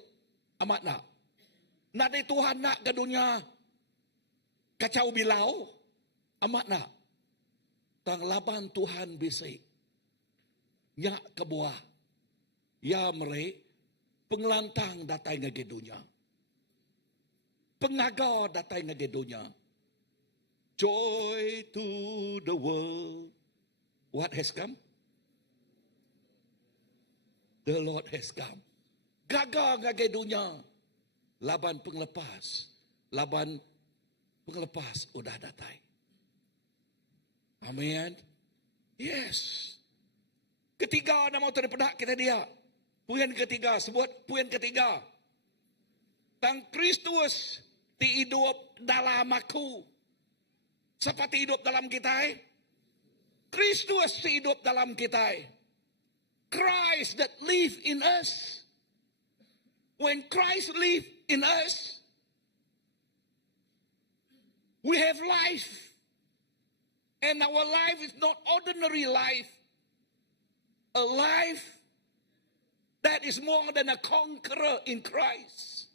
amat nak. Nadai Tuhan nak ke dunia kacau bilau, amat nak. Tang laban Tuhan bisik, nyak ke buah, ya mereka, pengelantang datai ngagi dunia. Pengagar datai ngagi dunia. Joy to the world. What has come? The Lord has come. Gagal ngagi dunia. Laban penglepas. Laban penglepas udah datai. Amin. Yes. Ketiga nama terpedak kita dia. Puyan ketiga, sebut puyan ketiga. Tang Kristus ti hidup dalam aku. Siapa ti hidup dalam kita? Kristus ti hidup dalam kita. Christ that live in us. When Christ live in us, we have life. And our life is not ordinary life. A life that is more than a conqueror in Christ.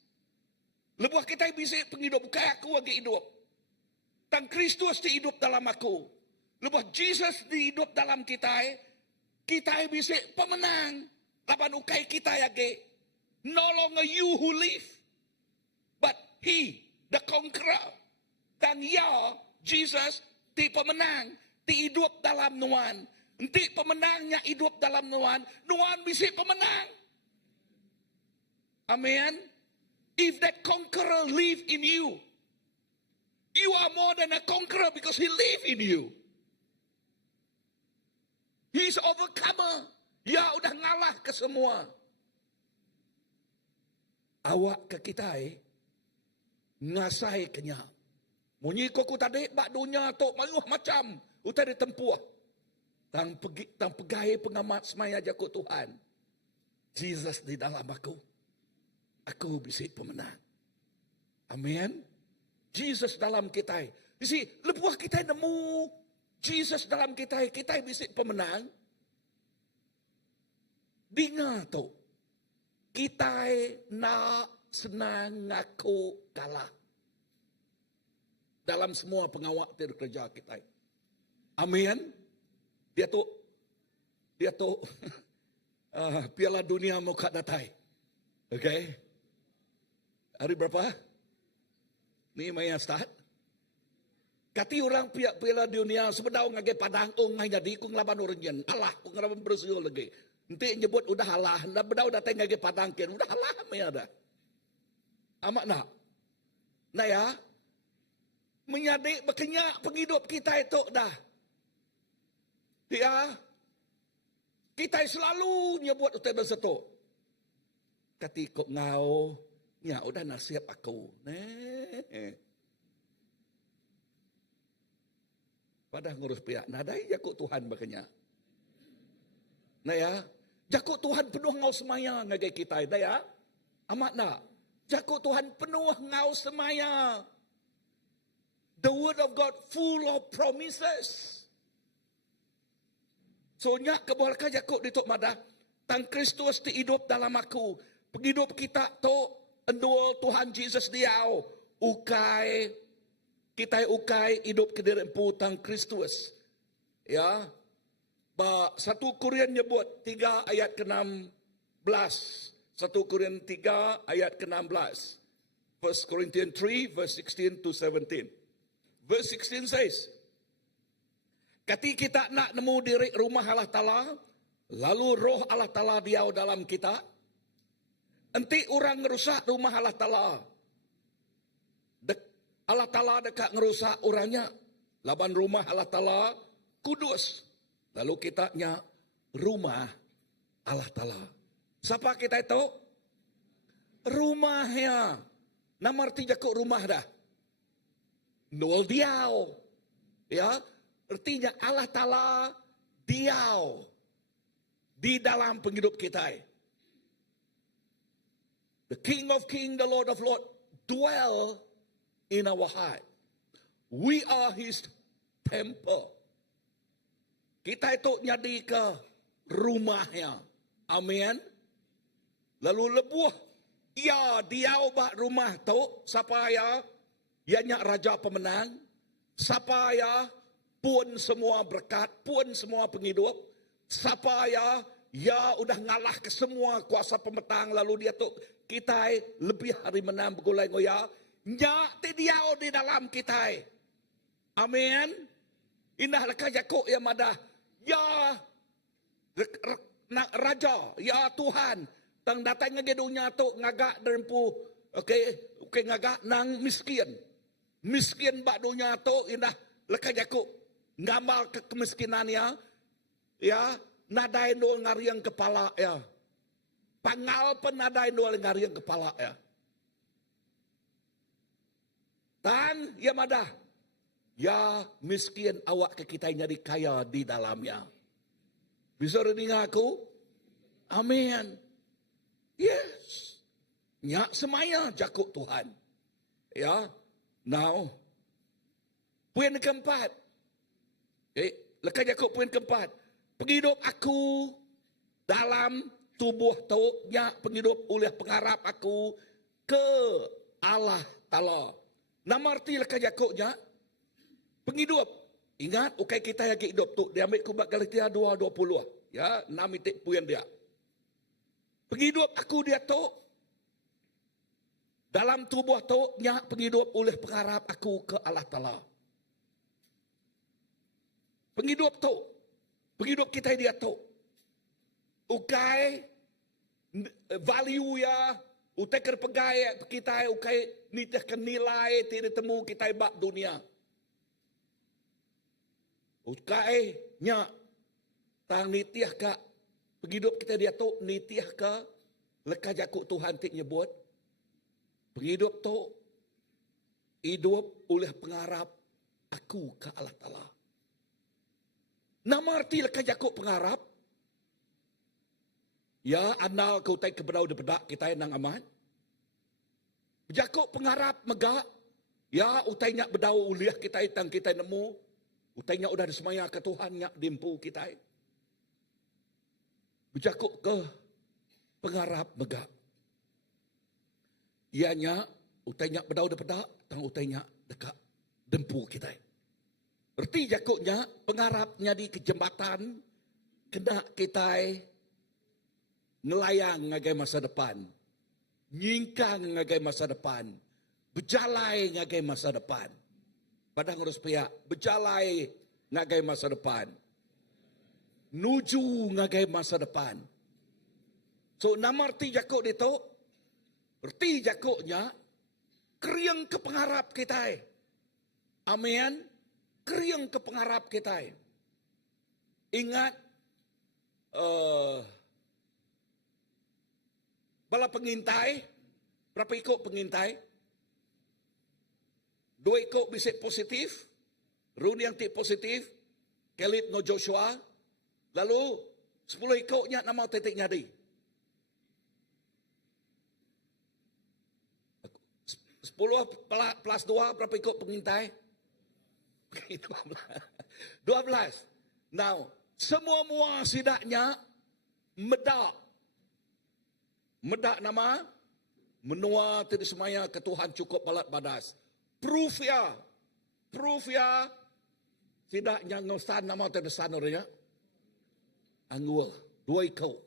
Lebuh kita bisa penghidup, bukan aku lagi hidup. Tang Kristus di hidup dalam aku. Lebuh Jesus di hidup dalam kita. Kita bisa pemenang. Laban ukai kita lagi. No longer you who live. But he, the conqueror. Dan ya, Jesus, ti pemenang. Ti hidup dalam nuan. Nanti pemenangnya hidup dalam nuan. Nuan bisa pemenang. Amen. If that conqueror live in you, you are more than a conqueror because he live in you. He's overcomer. Ya udah ngalah ke semua. Awak ke kita ngasai kenya. Munyi kau tadi bak dunia tok mayuh macam utai ditempuh. Tang pegai pengamat semaya jago Tuhan. Jesus di dalam aku. Aku bisa pemenang. Amin. Jesus dalam kita. Jadi lebuah kita nemu Jesus dalam kita. Kita bisa pemenang. Dengar tu. Kita nak senang ngaku kalah. Dalam semua pengawal kerja kita. Amin. Dia tu Piala Dunia mau kat datai. Okay? Hari berapa? Ni maya start. Kati orang pihak Piala Dunia sebenarnya ngage padang ngai jadi kung laban orang yen. Alah kung laban Brazil lagi. Nanti nyebut udah halah, ndak bedah udah tengah ngage padang ken, udah halah maya dah. Amak nak. Nah ya. Menyadik berkenyak penghidup kita itu dah. Ya. Kita selalu nyebut utai bersetuk. Kati kok ngau, ya udah nasihat aku. Pada ngurus pihak nadai jakuk Tuhan berkenyak. Nah ya, jakuk Tuhan penuh ngau semaya ngagai kita. Nah ya, amat nak. Jakuk Tuhan penuh ngau semaya. The word of God full of promises. So nyak kebolehkan jakuk di tok madah. Tang Kristus di hidup dalam aku. Penghidup kita tu endul Tuhan Yesus diau. Ukai. Kita ukai hidup kedirimpu tang Kristus. Ya. Ba 1 Korintus nyebut 3 ayat ke-16. 1 Korintus 3 ayat ke-16. 1 Corinthians 3 verse 16 to 17. Verse 16 says, ketika kita nak nemu diri rumah Allah Ta'ala, lalu roh Allah Ta'ala diau dalam kita, enti orang ngerusak rumah Allah Ta'ala. Allah Ta'ala dekat ngerusak orangnya. Laban rumah Allah Ta'ala kudus. Lalu kitanya rumah Allah Ta'ala. Siapa kita itu? Rumahnya. Nama arti jakuk rumah dah. Nol diau. Ya. Artinya Allah Ta'ala diau. Di dalam penghidup kita. The King of Kings, the Lord of Lords, dwell in our heart. We are His temple. Kita itu nyadi ke rumahnya. Amin. Lalu lebuh. Ya, diau bak rumah tu. Supaya ianya raja pemenang. Supaya pun semua berkat. Pun semua penghidup. Supaya ya udah ngalah ke semua kuasa pemetang. Lalu dia tu kita lebih hari menang bergulai ngoya. Nyak ti diau di dalam kita. Amin. Indah lekah jakuk ya madah. Ya raja, ya Tuhan. Tang datang ngegedunya tu ngagak derempu. Okay, ngagak nang miskin. Miskin bak dunia tu indah lekah jakuk. Ngamal ke kemiskinannya. Ya, nadai nol ngariang kepala ya. Pangal penadai nol ngariang kepala ya. Tan ya madah. Ya miskin awak ke kita jadi kaya di dalamnya. Bisa dengar aku? Amin. Yes. Nyak semaya jakuk Tuhan. Ya. Now. Poin keempat. Lekah jakuk poin keempat. Penghidup aku dalam tubuh tu. Nyak penghidup oleh pengharap aku ke Allah Ta'ala. Nama arti lekah jakuknya. Penghidup. Ingat, ukai kita yang hidup tu. Dia ambil kubak Galatia 2:20. Ya, 6 titik puan dia. Penghidup aku dia tu. Dalam tubuh tu, nyak penghidup oleh pengharap aku ke Allah Ta'ala. Penghidup tu. Penghidup kita dia tu. Ukai value ya. Utai kerpegai kita. Ukai nitihkan nilai. Tidak temu kita bak dunia. Ukai nya tang nitiah ka penghidup kita dia tu nitiah ka lekah jakuk Tuhan tik nyebut penghidup tu hidup oleh pengharap aku ke Allah Ta'ala. Nama arti lekah jakuk pengharap ya anal kau tai keberau depedak kita nang aman. Jakuk pengharap megak ya utai nyak bedau uliah kita tang kita nemu. Utainya udah disemaya ke Tuhan nyak dimpu kita. Berjakuk ke pengharap megak. Ianya utainya bedau depedak, tang utainya dekat dempu kita. Berarti jakuknya pengharapnya di kejembatan kena kita nelayang ngagai masa depan. Nyingkang ngagai masa depan. Berjalai ngagai masa depan. Padang harus pihak. Berjalai ngagai masa depan. Nuju ngagai masa depan. So nama arti jakuk itu. Arti jakuknya. Kriang ke pengharap kita. Amin. Kriang ke pengharap kita. Ingat. Bala pengintai. Berapa ikut pengintai? 2 ikut bisik positif. Runi yang tik positif. Caleb no Joshua. Lalu 10 ikutnya nama titik nyadi. 10 plus 2 berapa ikut pengintai? 12. Now, semua sidaknya medak. Medak nama menua tidak semaya ke Tuhan cukup balat badas. Proof ya. Sidaknya ngosan nama tidak sanurnya. Angul. 2 ikut.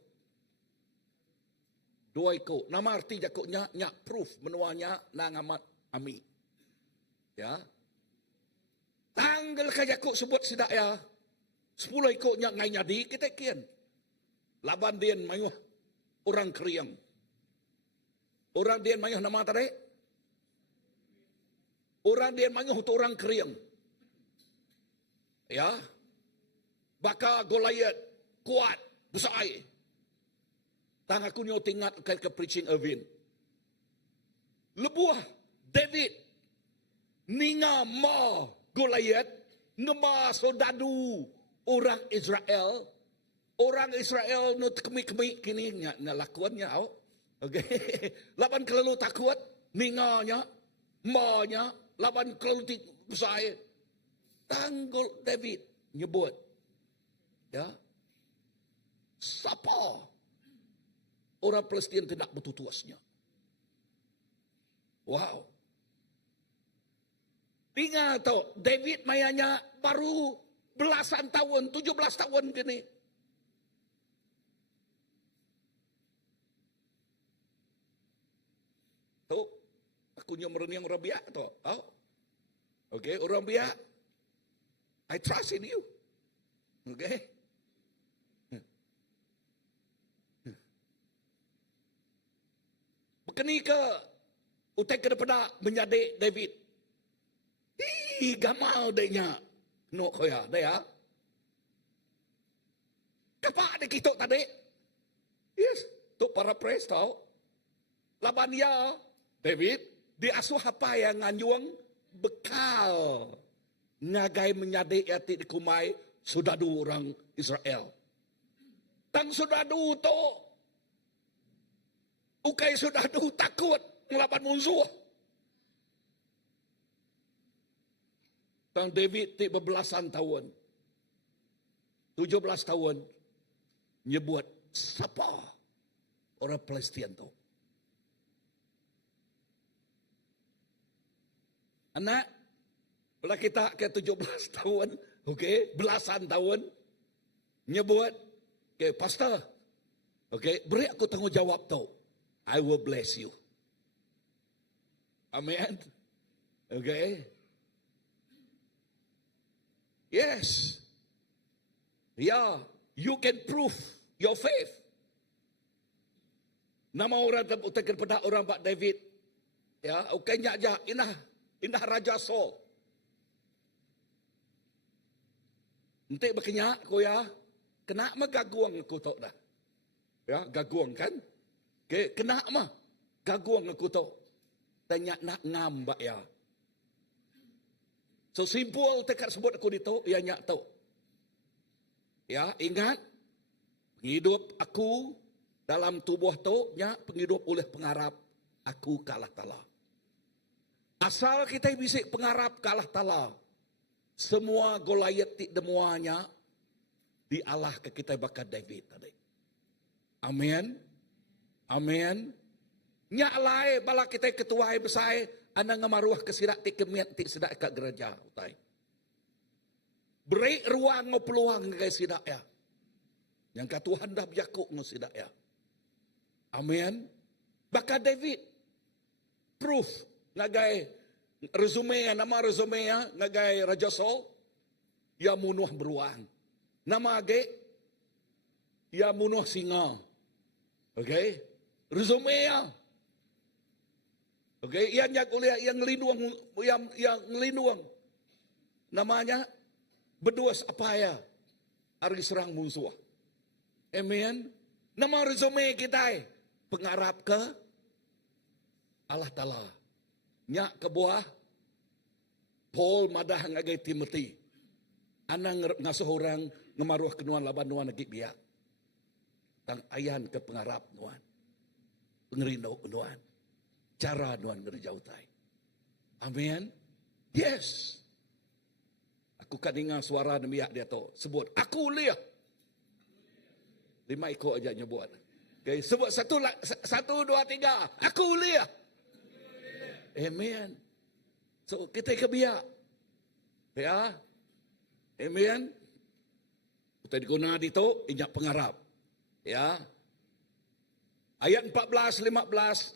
Nama arti jakuknya nyak proof menuanya nang amat ami. Ya. Tanggal ka jakuk sebut sidak ya. 10 ikutnya ngai nyadi kita kian. Laban dian mayuh orang kriang. Orang dian mayuh nama tadi. Orang dian mayuh tu orang kriang. Ya. Baka Goliath kuat, besar. Tang aku nyo tingat ke preaching Irvin. Lebuah David ninga ma Goliath ngema sodadu orang Israel. Orang Israel no kemi-kemi kini ngelakuannya au. Okey. Laban kelalu takut ninganya, ma-nya, laban kelalu besar. Tanggul David nyebut. Ya. Siapa orang Palestin tidak bertutuasnya? Wow. Ingat tau, David mayanya baru belasan tahun, 17 tahun kini. Tahu, aku nyomren yang orang biak tau. Okay, orang biak. I trust in you. Okay. Bekeni ke utai ke depan menjadi David. Gamal denya. No koya, dia. Kapak ada kita tadi. Yes, tu para praise tau. Laban ya, David, diasuh apa yang nganjuang bekal. Ngagai menjadi yati dikumai sudadu orang Israel. Tang sudadu tu. Ukai sudadu takut ngelawan musuh. Tang David ti bebelasan tahun. 17 tahun. Nyebut siapa orang Palestin tu. Anak, bila kita ke 17 tahun, okay, belasan tahun, nyebut, okay, pastor, okay, beri aku tanggungjawab tau. I will bless you. Amen. Okay. Yes. Yeah, you can prove your faith. Nama orang tekan pada orang Pak David. Ya, okay, nyaja inah Raja Saul. Nanti berkenyak ko ya, kena magaguang aku tau dah. Ya, gaguang kan? Okay, kena mah gaguang aku tau. Tanya nak ngambak ya. So simple tekat sebut aku dito, ya nyak tau. Ya, ingat penghidup aku dalam tubuh tu nya penghidup oleh pengharap aku kalah tala. Asal kita bisa pengharap kalah tala. Semua Goliath ti demuanya dialah ke kita bakat David tadi. Amin. Amin. Nya lai bala kita ketuai besai ana ngamaruah ke sidak ti kemiat ti sidak ka gereja utai. Beri ruang peluang ke sidak ya. Yang ka Tuhan dah biaku ngo sidak ya. Amin. Baka David proof ngagai resume nama resume ngagai Raja Saul ia munuh beruang. Nama age ia munuh singa. Okay? Resume ya. Okay, ia nyak oleh yang ngelindung. Namanya berduas apa ya? Ari serang musuh. Amen. Nama resume kita pengarap ke Allah Ta'ala. Nyak ke buah Paul madah ngagai Timothy. Anang ngasuh orang ngemaruh kenuan laban nuan lagi biak. Tang ayan ke pengarap nuan. Pengerino nuan. Cara nuan ngerjautai. Amin. Yes. Aku kan dengar suara nemiak dia tu. Sebut, aku lihat. 5 ekor aja nyebut. Okay, sebut 1, 2, 3. Aku lihat. Amen. So, kita kebiak. Ya. Amen. Kita diguna dito, inyak pengarap. Ya. Ayat 14, 15,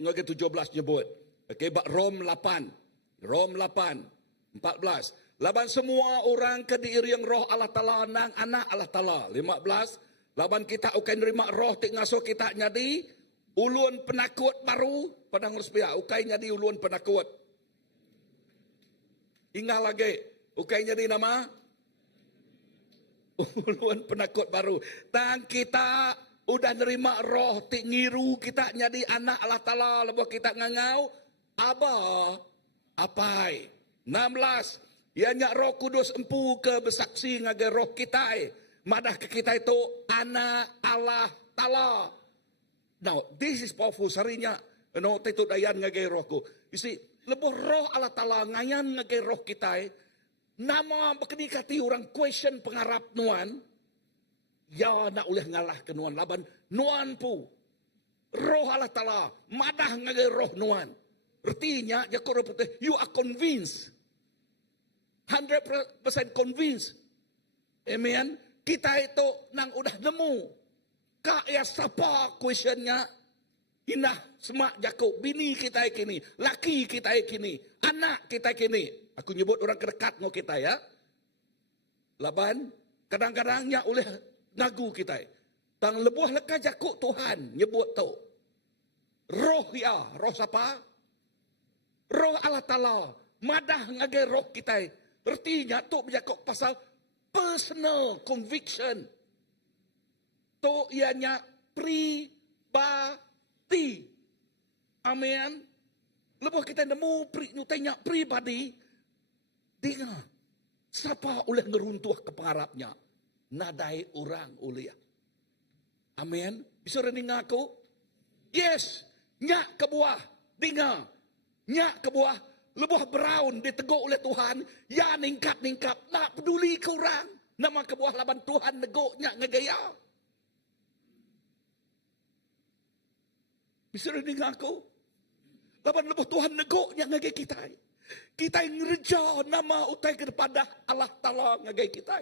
ngage 17 nyebut. Okay, Rom 8. Rom 8, 14. Laban semua orang kediri yang roh Allah Ta'ala nang anak Allah Ta'ala. 15. Laban kita ukai nerima roh tik ngasuh kita nyadi. Ulun penakut baru. Padang Ruspia. Ukai nyadi ulun penakut. Ingat lagi. Ukai nyadi nama. Ulun penakut baru. Tang kita udah nerima roh tik ngiru kita nyadi anak Allah Ta'ala. Lepas kita ngangau. Abah. Apai. 16. Ianya roh kudus empu ke bersaksi ngagai roh kita. Madah ke kita itu anak Allah Ta'ala. Now, this is powerful. Sarinya, itu dayan ngagai rohku. You see, lebih roh Allah Ta'ala ngayan ngagai roh kita. Nama berkenikati orang question pengarap nuan. Ya nak boleh ngalah ke nuan laban. Nuan pu. Roh Allah Ta'ala. Madah ngagai roh nuan. Artinya, you are convinced. 100% convinced. Amen. Kita itu nang udah nemu. Kaya sapa questionnya. Inah semak Jakub. Bini kita kini. Laki kita kini. Anak kita kini. Aku nyebut orang kedekat dengan kita ya. Laban. Kadang-kadangnya oleh nagu kita. Tang lebuh leka Jakub Tuhan. Nyebut tu. Roh ya. Roh siapa? Roh Allah Ta'ala. Madah ngagai roh kita. Artinya tu bercakap pasal personal conviction. Tu ianya pribadi. Amin. Lepas kita nemu nyutanya pribadi. Dengar. Siapa oleh ngeruntuh ke pengarapnya? Nadai orang oleh. Amin. Bisa dengar aku? Yes. Nyak ke buah. Dengar. Nyak ke buah. Lebuh brown diteguk oleh Tuhan. Ya ningkap-ningkap. Nak peduli ke orang. Nama kebuah laban Tuhan neguknya ngegaya. Bisa dengar aku? Laban lebuh Tuhan neguknya ngegaya kita. Kita yang ngereja nama utai kepada Allah Ta'ala ngegaya kita.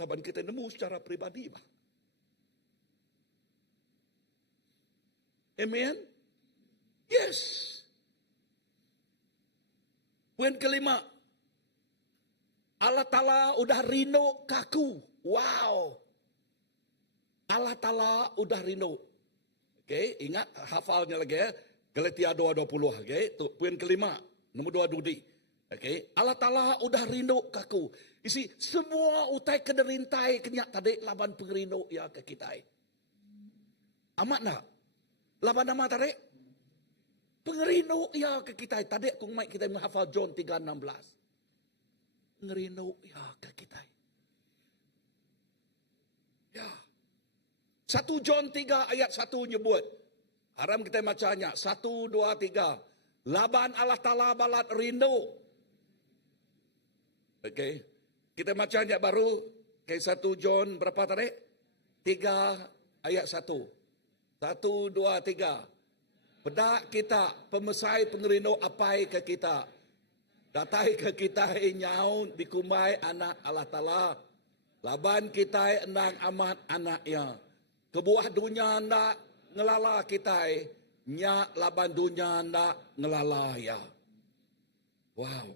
Laban kita nemu secara pribadi. Amen. Yes. Poin kelima. Allah Ta'ala udah rino kaku. Wow. Allah Ta'ala udah rino. Okay, ingat hafalnya lagi ya. Galatia 2:20. Okay, tu poin kelima. Nombor 2 dudi. Okay, Allah Ta'ala udah rino kaku. Isi semua utai kederintai kenyak tadi laban pengerino ya ke kita. Amat nak? Laban nama tarik. Pengerino ya ke kita. Tadi aku main kita menghafal John 3:16. Pengerino ya ke kita. Ya. 1 John 3 ayat 1 nyebut. Haram kita bacanya. 1, 2, 3. Laban Allah Ta'ala balat rindu. Okey. Kita bacanya baru. Okay, 1 John berapa tadi? 3 ayat 1. 1, 2, 3. Bedak kita, pemesai pengerino apai ke kita. Datai ke kita nyaun dikumai anak Allah Ta'ala. Laban kita endang amat anaknya. Kebuah dunia nak ngelala kita. Nyak laban dunia nak ngelala ya. Wow.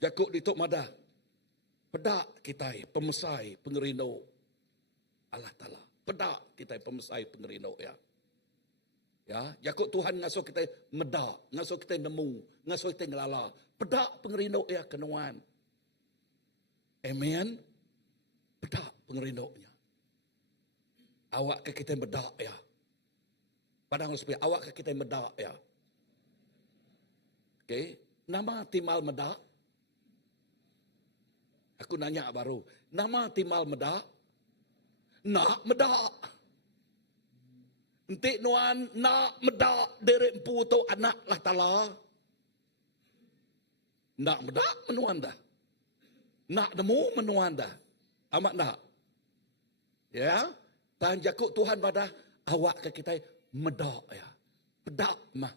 Jakuk dituk madah. Pedak kita pemesai pengerino Allah Ta'ala. Pedak kita pemesai pengerino ya. Ya, jakuk Tuhan ngasuh kita medak, ngasuh kita nemu, ngasuh kita ngelala. Pedak pengerino ya kenuan. Amen. Pedak pengerino-nya. Awak ke kita medak ya. Padang supaya awak ke kita medak ya. Okey, nama timal medak. Aku nanya baru, nama timal medak? Nak medak. Entik nuan nak medak dari empu tu anak lah tala. Nak medak menuan dah. Nak nemu menuan dah. Amat nak. Ya. Tahan jakuk Tuhan pada awak ke kita medak ya. Pedak mah.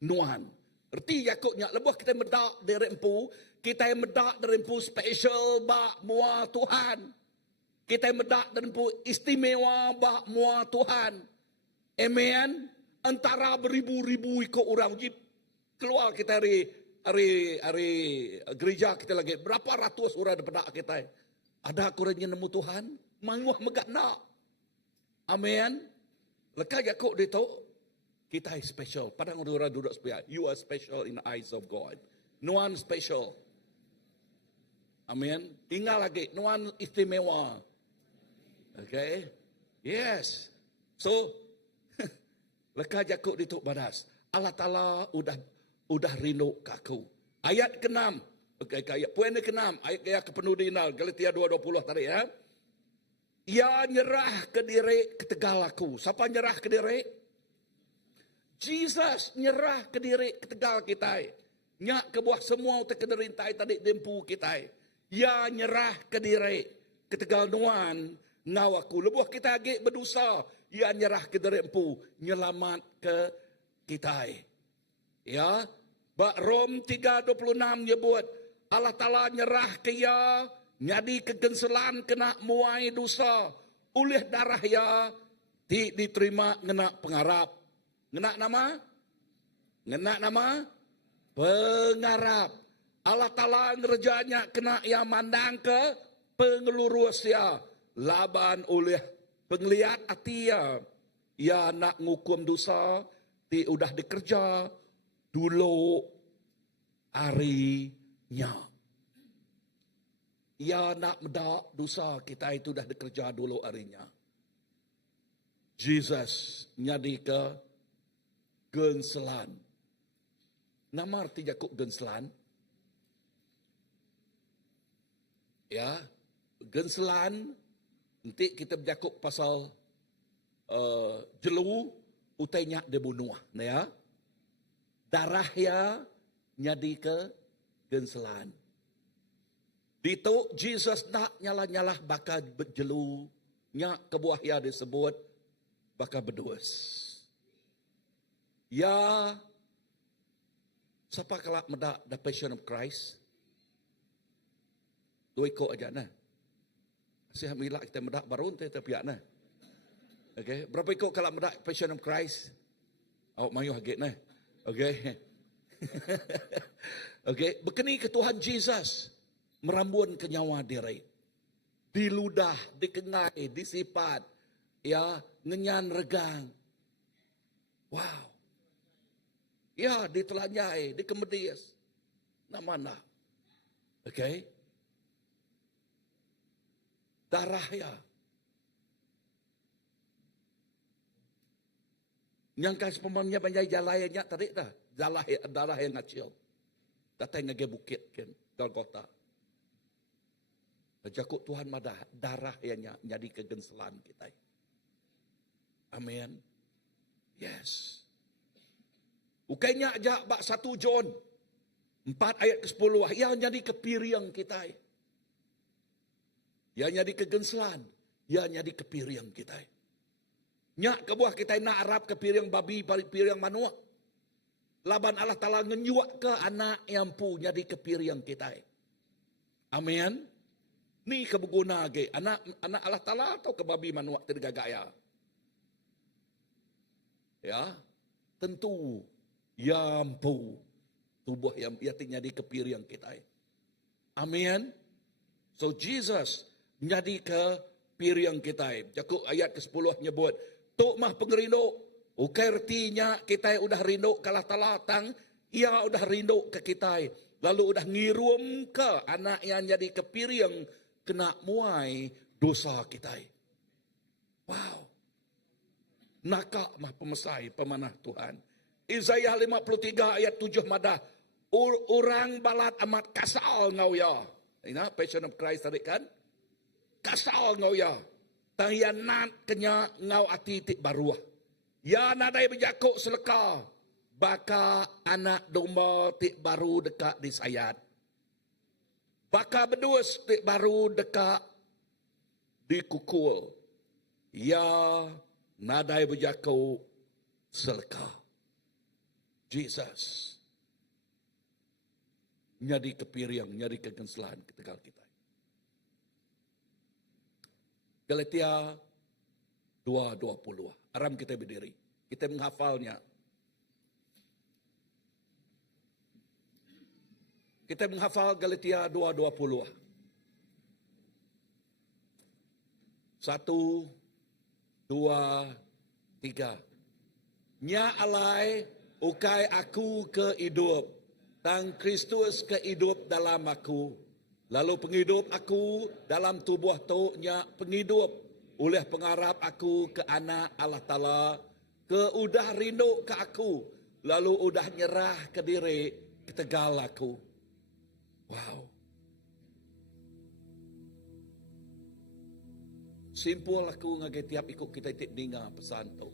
Nuan. Erti jakuknya lebuh kita medak dari empu. Kita medak dari empu special bak mua Tuhan. Kita medak dari empu istimewa bak mua Tuhan. Amen. Antara beribu-ribu ikut orang wajib. Keluar kita hari gereja kita lagi. Berapa ratus orang ada pedak kita. Ada kurangnya nemu Tuhan. Manguah megak nak. Amen. Lekas jakuk dia tahu. Kita special. Padang orang duduk sepiak. You are special in the eyes of God. No one special. Amen. Ingat lagi. No one istimewa. Okay. Yes. So, lekas jakuk dia tahu badas. Allah Ta'ala udah rindu kaku. Ayat ke-6. Okay, ayat poin ke-6. Ayat ke-penuh dinal. Galatia 2:20 tadi ya. Ia nyerah ke diri ketegal aku. Siapa nyerah ke diri? Jesus nyerah ke diri ketegal kita. Nyak ke buah semua terkederintai tadi dempu kita. Ia nyerah ke diri ketegal nuan ngawaku. Lebuh kita agak berdosa. Ia nyerah ke diri empu. Nyelamat ke kita. Ya. Bak Rom 3:26 nyebut. Allah Ta'ala nyerah ke ia. Nyadi kegenselan kena muai dosa. Oleh darah ya. Diterima ngena pengarap. Ngena nama? Ngena nama? Pengarap. Allah Ta'ala ngerjanya kena yang mandang ke pengelurus ya. Laban oleh penglihat hati ya. Ya nak ngukum dosa. Udah dikerja. Dulu harinya. Ya nak medak dosa kita itu dah dikerja dulu harinya. Jesus nyadi ke genselan. Nama arti jakuk genselan? Ya, genselan nanti kita berjakuk pasal jelu utainya dibunuh. Nah ya. Darah ya nyadi ke genselan. Dito Jesus nak nyalah-nyalah bakal berjelu. Nyak kebuah ya disebut bakal berduas. Ya, siapa kelak medak the Passion of Christ? Dua ikut aja nah. Saya milak kita medak baru nanti terpiak nah. Okay, berapa ikut kelak medak Passion of Christ? Awak mayu haget nah. Okay. Okay, berkeni ke Tuhan Jesus. Merambun ke nyawa diri. Diludah, dikenai, disifat. Ya, ngenyan regang. Wow. Ya, ditelanyai, dikemedis. Namana. Okay. Darah ya. Nyangka sepemannya banyak jalannya tadi dah. Darah yang ngacil. Datang ngege bukit kan. Golgota. Jakuk Tuhan madah darah yang jadi kegenselan kita. Amin. Yes. Ukainya aja bak 1 John 4 ayat ke-10. Yang jadi kepiriang kita. Yang jadi kegenselan. Yang jadi kepiriang kita. Nyak kebuah kita nak Arab kepiriang babi, kepiriang manua. Laban Allah Ta'ala ngenyuak ke anak yang pu jadi kepiriang kita. Amin. Ni kebuguna ge anak Allah Taala atau kebabi manua tergagaya. Ya, tentu yampu tubuh yang yating jadi kepiriang kita. Amin. So Jesus menjadi kepiriang kita. Jakub ayat ke-10 nyebut, tok mah pengerino, ukai artinya kita udah rindu kalah talatang, ia udah rindu ke kita. Lalu udah ngirum ke anak yang jadi kepiriang kena muai dosa kita. Wow. Nakak mah pemesai pemanah Tuhan. Isaiah 53 ayat 7 madah. Orang balat amat kasal ngau ya. Ina Passion of Christ tadi kan? Kasal ngau ya. Tang ya nat kenya ngau ati tik baruah. Ya nadai berjakuk seleka. Baka anak domba tik baru dekat di sayat. Baka bedus tik baru dekat di kukul. Ya nadai berjakuk seleka. Jesus. Nyadi kepiriang, nyadi kegenselahan ketegal kita. Galatia 2:20. Aram kita berdiri. Kita menghafalnya. Kita menghafal Galatia 2:20. 1, 2, 3. Nya alai ukai aku ke hidup. Tang Kristus ke hidup dalam aku. Lalu penghidup aku dalam tubuh tu nya penghidup. Oleh pengarap aku ke anak Allah Ta'ala. Ke udah rindu ke aku. Lalu udah nyerah ke diri ketegal aku. Wow. Simpul aku ngagai tiap ikut kita itik dengar pesan tu.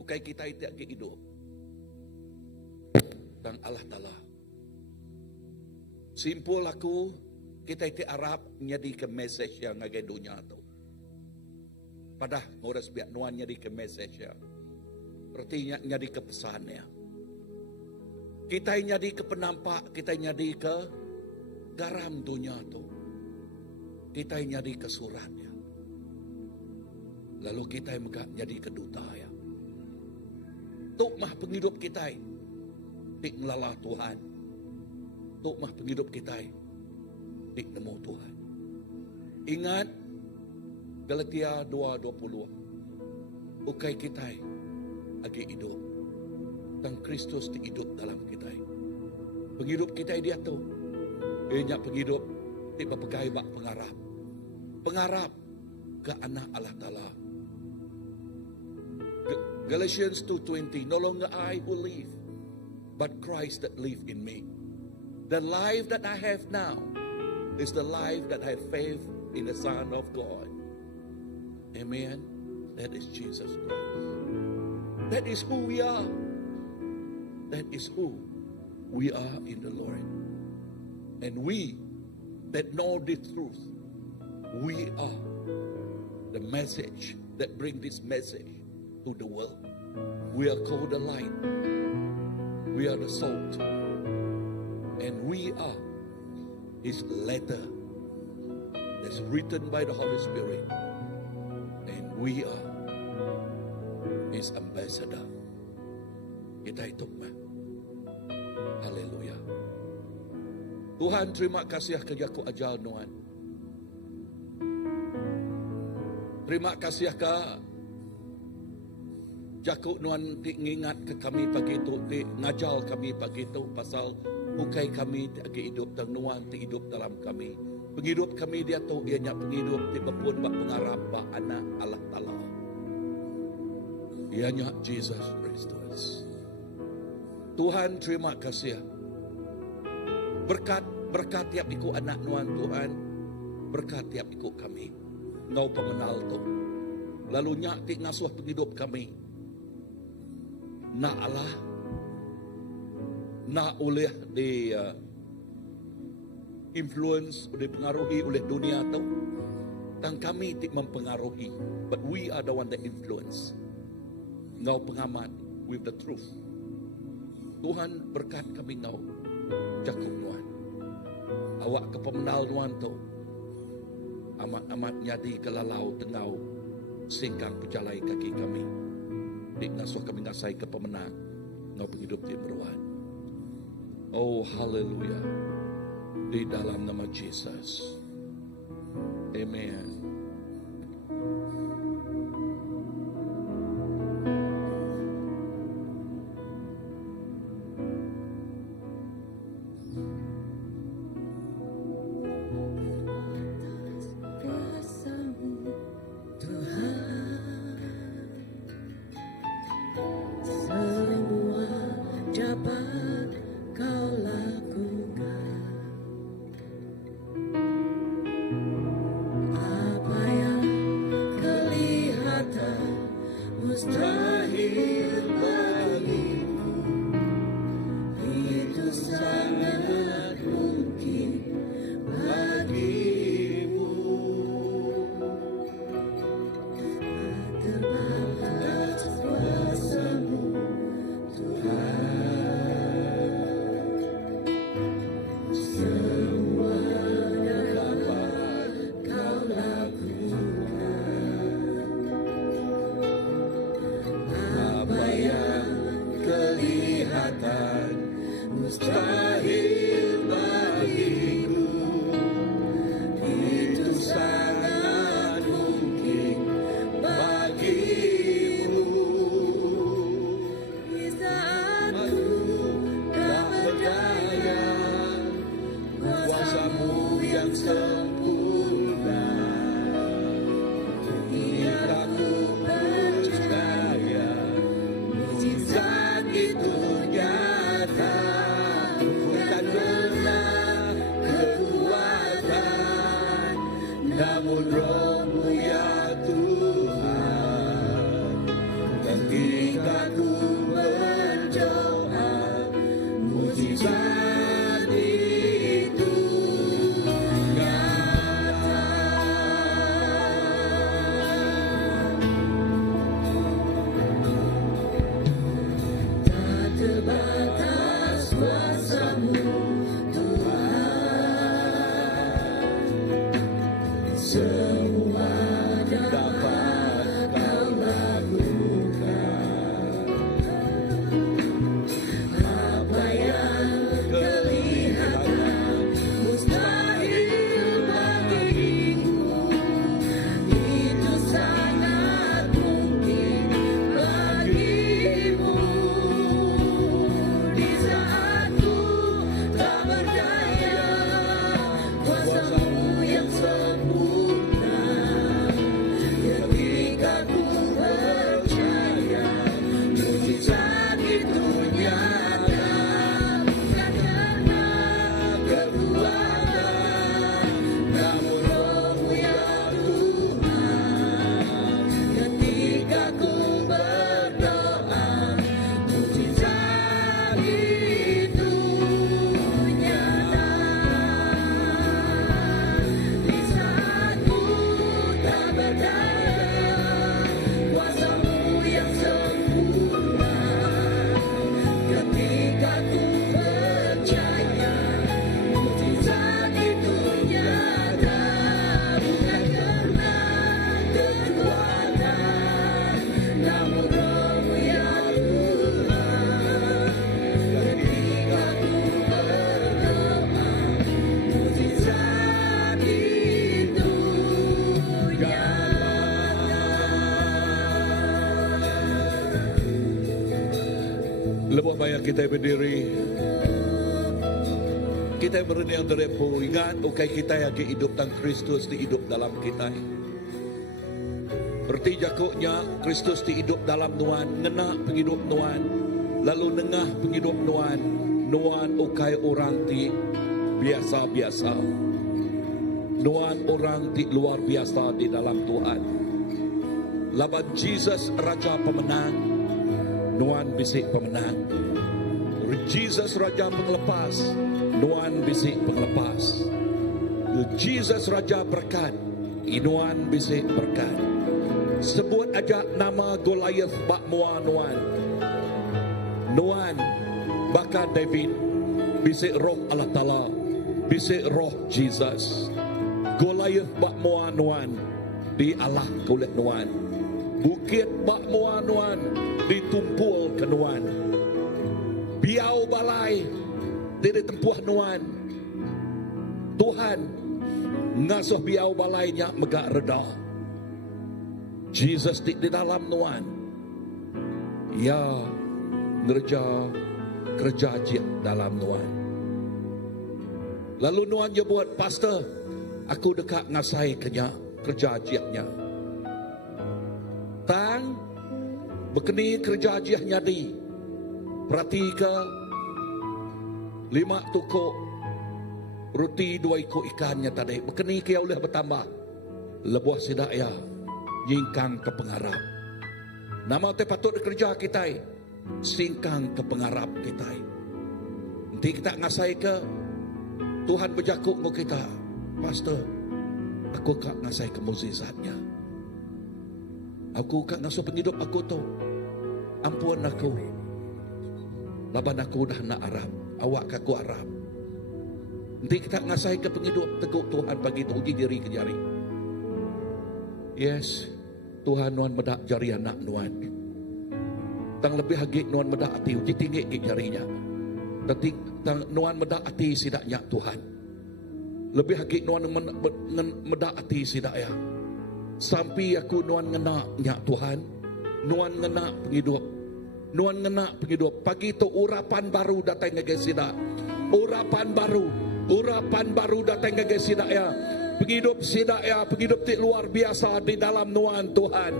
Bukan kita itik hidup. Dan Allah Ta'ala. Simpul aku, kita itu Arab nyadi ke message yang ngagai dunia tu. Padah ngores biak nuan nyadi ke message ya. Berarti nyadi ke pesannya. Kita nyadi ke penampak, kita nyadi ke garam dunia tu. Kita nyadi ke suratnya. Lalu kita nyadi ke duta ya. Tuk mah penghidup kita. Dik ngelala Tuhan. Tuk mah penghidup kita. Dik nemu Tuhan. Ingat Galatia 2:20. Ukai kita agi hidup. Dan Kristus di hidup dalam kita. Penghidup kita dia tu. Ia penghidup di berpegai bak pengarap. Pengarap ke anak Allah Ta'ala. Galatians 2:20. No longer I who live, but Christ that live in me. The life that I have now is the life that I have faith in the Son of God. Amen. That is Jesus Christ. That is who we are. That is who we are in the Lord. And we that know the truth, we are the message that bring this message to the world. We are called the light. We are the salt. And we are His letter that's written by the Holy Spirit. And we are His ambassador. Kita itu mah. Haleluya. Tuhan terima kasih kerja ku ajal nuan. Terima kasih ka Jakuk nuan ngingat ke kami pagi itu, ngajal kami pagi itu pasal bukai kami agi hidup dan nuan ti hidup dalam kami. Penghidup kami dia tu ianya penghidup ti bepun bak pengarap bak anak Allah Ta'ala. Ianya Jesus Kristus. Tuhan terima kasih. Berkat tiap ikut anak nuan Tuhan. Berkat tiap ikut kami. Ngau pemenal tu. Lalu nyak ti ngasuh penghidup kami. Na Allah, na oleh di influence, dipengaruhi oleh dunia tu, dan kami tidak mempengaruhi, but we are the one that influence. Ngau pengamat with the truth. Tuhan berkat kami ngau, Jakub nuan. Awak ke pemenal nuan tu, amat-amat nyadi kelalau tengau singkang pejalai kaki kami. Dik ngasuh kami ngasai ke pemenang ngau penghidup di meruan. Oh haleluya. Di dalam nama Yesus. Amen. Kuasa-Mu Tuhan, semua dapat Kau lakukan. Apa yang kelihatan mustahil bagiku, itu sangat mungkin bagimu. Terbatas kuasa-Mu Tuhan, semua dapat Kau lakukan. Apa yang kelihatan mustahil bagiku, itu sangat mungkin bagimu. Di saat ku tak berdaya, kuasa-Mu yang sempurna, bila ku percaya mujizat itu nyata. Bukan karena kekuatan, namun Roh-Mu ya Tuhan. Ketika ku berdoa, mujizat itu nyata. Tak terbatas kuasa-Mu Tuhan, semua dapat Kau lakukan. Apa yang kelihatan mustahil bagiku, itu sangat mungkin bagimu. Di saat ku tak berdaya, kuasa-Mu yang sempurna. Ketika ku percaya mujizat itu nyata. Bukan karena kekuatan, namun Roh-Mu ya Tuhan. Ketika ku berdoa, mujizat itu nyata. Di saat ku tak berdaya, kuasa-Mu yang sempurna. Ketika ku percaya mujizat itu nyata. Bukan karena kekuatan, namun Roh-Mu ya Tuhan. Ketika ku berdoa, mujizat itu nyata. Lebih baik kita berdiri. Kita berniang derepo. Ingat, okay kita yang hidup dan Kristus di hidup dalam kita. Berarti jakuknya Kristus di hidup dalam Nuan, ngena penghidup Nuan, lalu nengah penghidup Nuan, Nuan okay orang ti biasa-biasa. Nuan orang ti luar biasa di dalam Tuhan. Laban Jesus Raja Pemenang, Nuan bisik pemenang. Jesus Raja Penglepas, Nuan bisik penglepas. Jesus Raja Berkat, Inuan bisik berkat. Sebut aja nama Goliath bak mua Nuan. Nuan baka David bisik roh Allah Ta'ala, bisik roh Jesus. Goliath bak mua nuan dialah kulit nuan. Bukit bak mua nuan ditumpul ke nuan. Biau balai tidak tempuh nuan. Tuhan ngasuh biau balainya megak reda. Jesus di dalam nuan. Ya ngerja kerja jik dalam nuan. Lalu nuan je buat, pastor, aku dekat ngasai kerja jiknya. Tang berkeni kerja jiknya di. Perhati ke 5 tukuk roti 2 ikut ikannya tadi. Berkeni ke oleh bertambah. Lebuh sidak ya. Nyingkang ke pengarap. Nama te patut kerja kita. Singkang ke pengarap kita. Nanti kita ngasai ke Tuhan berjakuk dengan kita. Pastor, aku kak ngasai ke mukjizatnya. Aku kak ngasuh penghidup aku tu. Ampun aku. Laban aku dah nak Arab. Awak kaku Arab. Nanti kita ngasai ke penghidup teguk Tuhan bagi tu uji diri ke jari. Yes, Tuhan nuan medak jari anak nuan. Tang lebih hagik nuan medak hati uji tinggi ke jarinya. Tapi tang nuan medak hati sidaknya Tuhan. Lebih hagik nuan medak hati sidaknya. Sampai aku nuan ngenaknya Tuhan. Nuan ngenak penghidup. Nuan ngenak penghidup. Pagi tu urapan baru datang ke sidak. Urapan baru datang ke sidak ya. Penghidup sidak ya, penghidup ti luar biasa di dalam nuan Tuhan.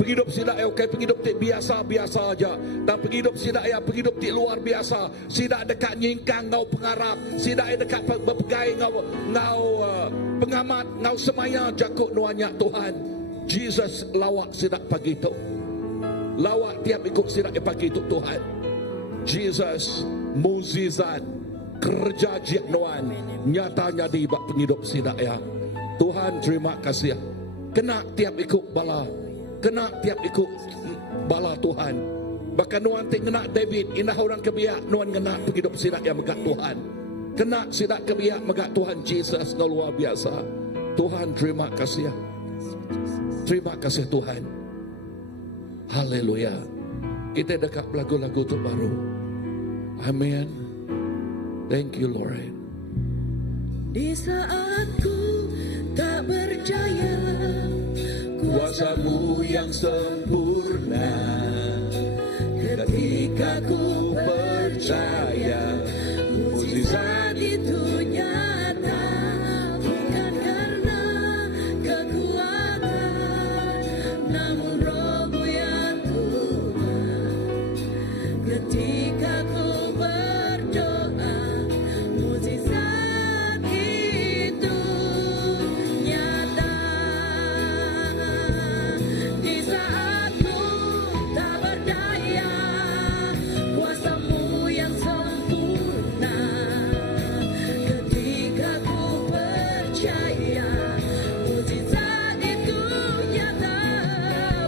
Penghidup sidak ya, okay, penghidup ti biasa-biasa aja. Dan penghidup sidak ya, penghidup ti luar biasa. Sidak dekat nyingkang ngau pengarap, sidak dekat berpegai ngau pengamat, ngau semaya jakuk nuannya Tuhan. Jesus lawak sidak pagi tu. Lawak tiap ikut sidak pagi tu Tuhan. Jesus mukjizat kerja jik nuan nyatanya di bak penghidup sidak ya. Tuhan terima kasih. Kena tiap ikut bala. Kena tiap ikut bala Tuhan. Bahkan nuan tik kena David. Inah orang kebiak. Nuan kena penghidup sidak yang megak Tuhan. Kena sidak kebiak megak Tuhan. Jesus luar biasa. Tuhan terima kasih. Terima kasih Tuhan. Haleluya. Kita dekat lagu-lagu terbaru. Amin. Thank you Lord. Di saat ku tak berjaya, Kuasamu yang sempurna. Ketika ku percaya mukjizat itu nyata, bukan karena kekuatan, namun Roh-Mu yang Tuhan. Ketika ku berdoa, mukjizat itu nyata. Di saat ku tak berdaya, kuasa-Mu yang sempurna. Ketika ku percaya, mukjizat itu nyata,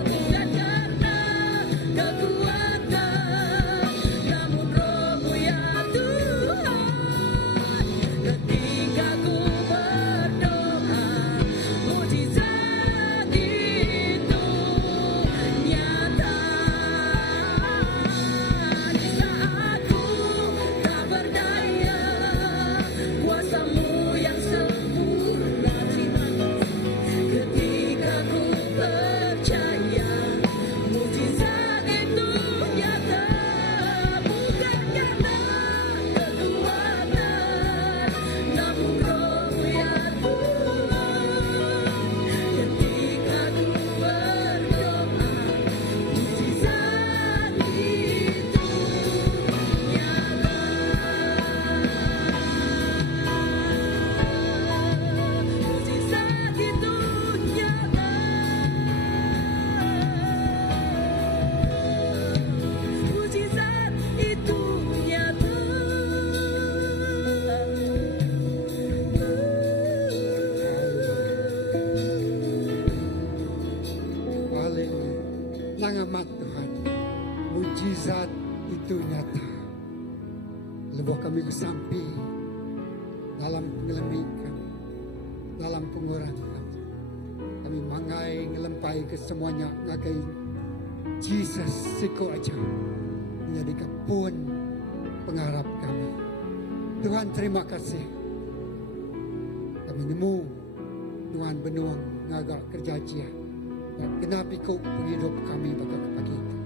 bukan karena kekuatan, namun Roh-Mu yang Tuhan. Ketika ku berdoa, mukjizat itu nyata. Di saat ku tak berdaya, kuasa-Mu yang sempurna. Ketika ku percaya, mukjizat itu nyata, bukan karena kekuatan, namun Roh-Mu yang Tuhan. Ketika ku berdoa, mukjizat itu nyata. Mukjizat itu nyata. Mukjizat itu nyata. Haleluya. Nangamat Tuhan. Mujizat itu nyata. Lebuh kami kesampi dalam pengalaman kami. dalam pengurangan kami. Kami mangai ngelempai ke semuanya ngagai Jesus siko aja menjadi kepun pengharap kami. Tuhan terima kasih. Kami nemu Tuhan benuang ngagak kerja cia. Kenapa kau penghidup kami bakal pagi itu.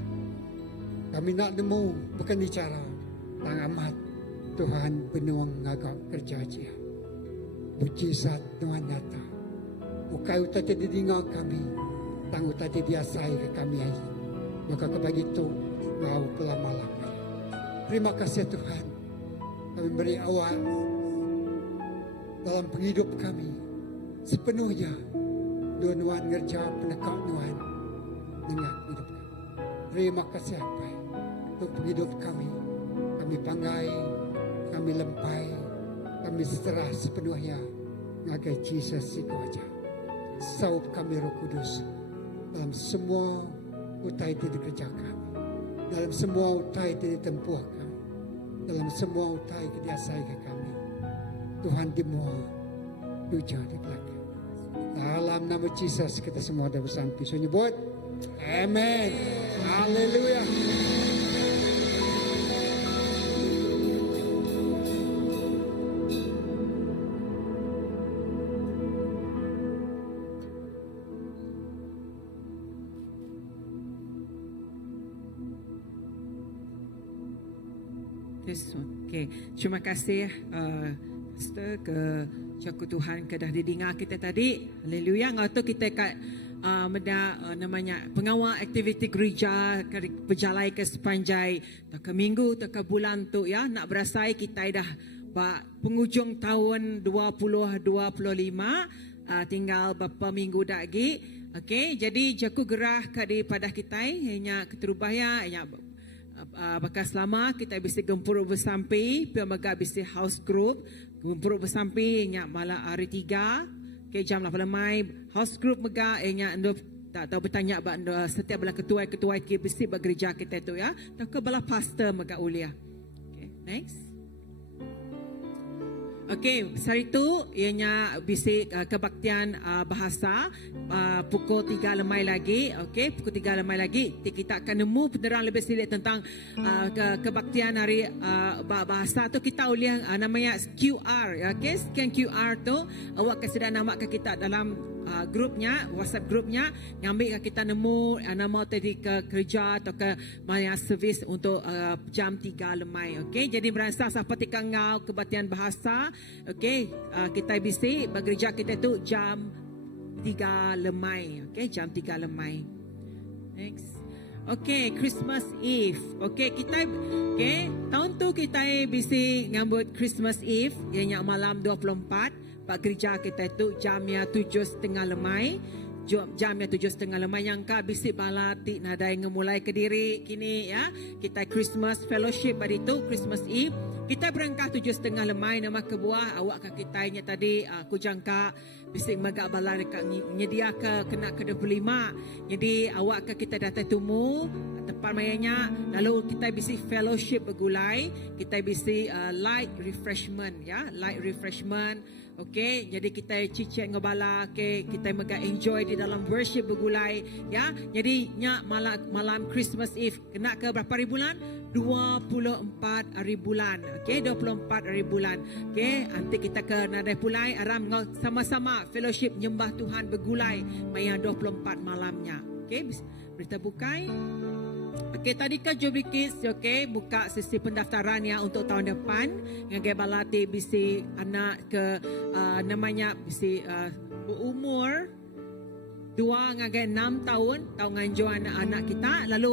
Kami nak nemu bukan bicara tang amat Tuhan benuang ngagak kerja cia. Mujizat Tuhan nyata. Bukai utai didengar kami, tang utai diasai ke kami aja. Maka kebagi itu ngau pelama-lama. Terima kasih Tuhan. Kami beri awal dalam penghidup kami sepenuhnya. Tuhan ngerja penekak Tuhan dengan hidup kami. Terima kasih apa untuk penghidup kami. Kami panggai, kami lempai, kami seterah sepenuhnya ngagai Jesus siku aja. Saup kami Roh Kudus dalam semua utai yang dikerjakan, dalam semua utai yang ditempuh kami, dalam semua utai yang diasai ke kami. Tuhan dimua, duja di belakang. Dalam nama Jesus kita semua dah bersampai. So nyebut, amen. Haleluya. Okay. Terima kasih Pastor ke Cakup Tuhan kedah didengar kita tadi. Haleluya. Ngau kita kat namanya pengawal aktiviti gereja berjalan ke sepanjang tak ke minggu tak ke bulan tu ya, nak berasai kita dah penghujung tahun 2025, tinggal beberapa minggu lagi. Okey, jadi jaku gerah pada kita hanya keterubah ya, bakal selama kita bisa gempur bersampai, piamaga bisa house group gempur bersampai nya malam hari 3 ke jam 8 mai house group mega nya ando tak tahu bertanya setiap bala ketua ke bisi gereja kita tu ya, tak ke bala pastor mega ulia. Okay, next. Okey, hari itu ianya bisi kebaktian bahasa pukul 3 lemai lagi. Okey, pukul 3 lemai lagi kita akan nemu penerang lebih sedikit tentang kebaktian hari bahasa tu. Kita uliah namanya QR. Okey, scan QR tu awak kasih nama ke kita dalam grupnya, WhatsApp grupnya, ngambil kita nemu nama tadi ke kerja atau ke maya servis untuk jam 3 lemai. Okey, jadi berasa seperti kangau kebaktian bahasa. Okey, kita bisa bekerja kita tu jam 3 lemai. Okey, jam 3 lemai. Next. Okey, Christmas Eve. Okey, tahun tu kita bisa ngambut Christmas Eve ianya malam 24. Pak gereja kita tu jamnya 7.30 lemai. Jamnya 7.30 lemai yang ka bisik balati nadai ngemulai ke diri kini ya. Kita Christmas fellowship pada itu Christmas Eve. Kita berangkat 7.30 lemai nama kebuah awak ke kitanya tadi aku jangka bisik magak bala dekat nyedia ke kena ke 25. Jadi awak ke kita datang tumu tepat mayanya lalu kita bisik fellowship bergulai, kita bisik light refreshment ya, light refreshment. Okey, jadi kita cicit ngobala, okey, kita mega enjoy di dalam worship bergulai ya. Jadi nya malam Christmas Eve kena ke berapa hari bulan? 24 hari bulan. Okey, 24 hari bulan. Okey, nanti kita ke nadai pulai aram sama-sama fellowship nyembah Tuhan bergulai maya 24 malamnya. Okey, berita bukai. Okey, tadi kan Jobikis buka sesi pendaftaran ya untuk tahun depan. Ngagai balati bisi anak ke namanya bisi berumur 2 ngagai 6 tahun tahu nganjo anak-anak kita. Lalu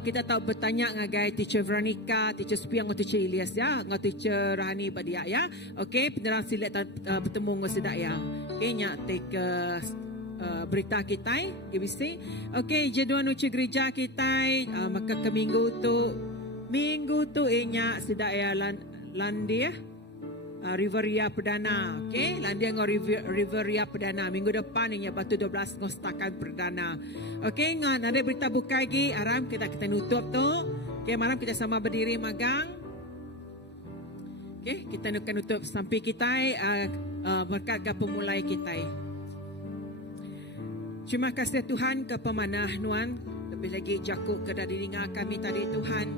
kita tahu bertanya ngagai teacher Veronica, teacher Spiang, teacher Ilyas ya, dengan teacher Rahani Badia ya. Okey, penerang silat bertemu dengan sedak ya. Okey, nya take berita kita GBC. Okey, jadual uci gereja kita maka ke minggu tu inya sedak ya Landia Riveria Perdana. Okey, Landia dengan Riveria Perdana minggu depan inya batu 12 ngostakan perdana. Okey, ngan ada berita buka lagi aram kita nutup tu. Okey, malam kita sama berdiri magang. Okey, kita nak nutup sampai kita berkat ke pemulai kita. Terima kasih Tuhan ke pemanah Nuan. Lebih lagi jakuk ke dari dengar kami tadi Tuhan.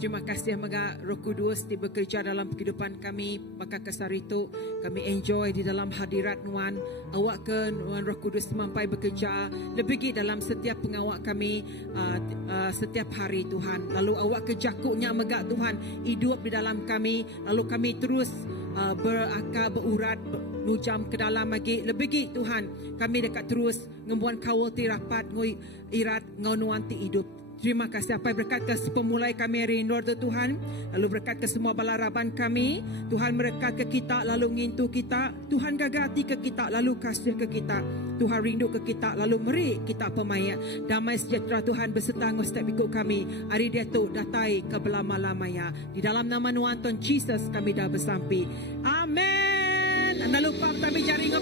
Terima kasih Maga Roh Kudus di bekerja dalam kehidupan kami. Maka kesar itu kami enjoy di dalam hadirat Nuan. Awak ke Nuan Roh Kudus sampai bekerja lebih dalam setiap pengawak kami setiap hari Tuhan. Lalu awak ke jakuknya Maga Tuhan hidup di dalam kami. Lalu kami terus berakar, berurat, nujam ke dalam lagi. Lebih Tuhan kami dekat terus ngembuan kawal ti rapat ngoi irat ngau Nuan ti hidup. Terima kasih apa berkat ke pemulai kami hari ini Tuhan. Lalu berkat ke semua balaraban kami. Tuhan berkat ke kita lalu ngintu kita. Tuhan gagati ke kita lalu kasih ke kita. Tuhan rindu ke kita lalu meri kita pemaya. Damai sejahtera Tuhan beserta setiap ikut kami. Hari dia tu datai ke belama-lamanya. Di dalam nama Tuhan Yesus kami dah bersampai. Amin. Anda lupa kami jaring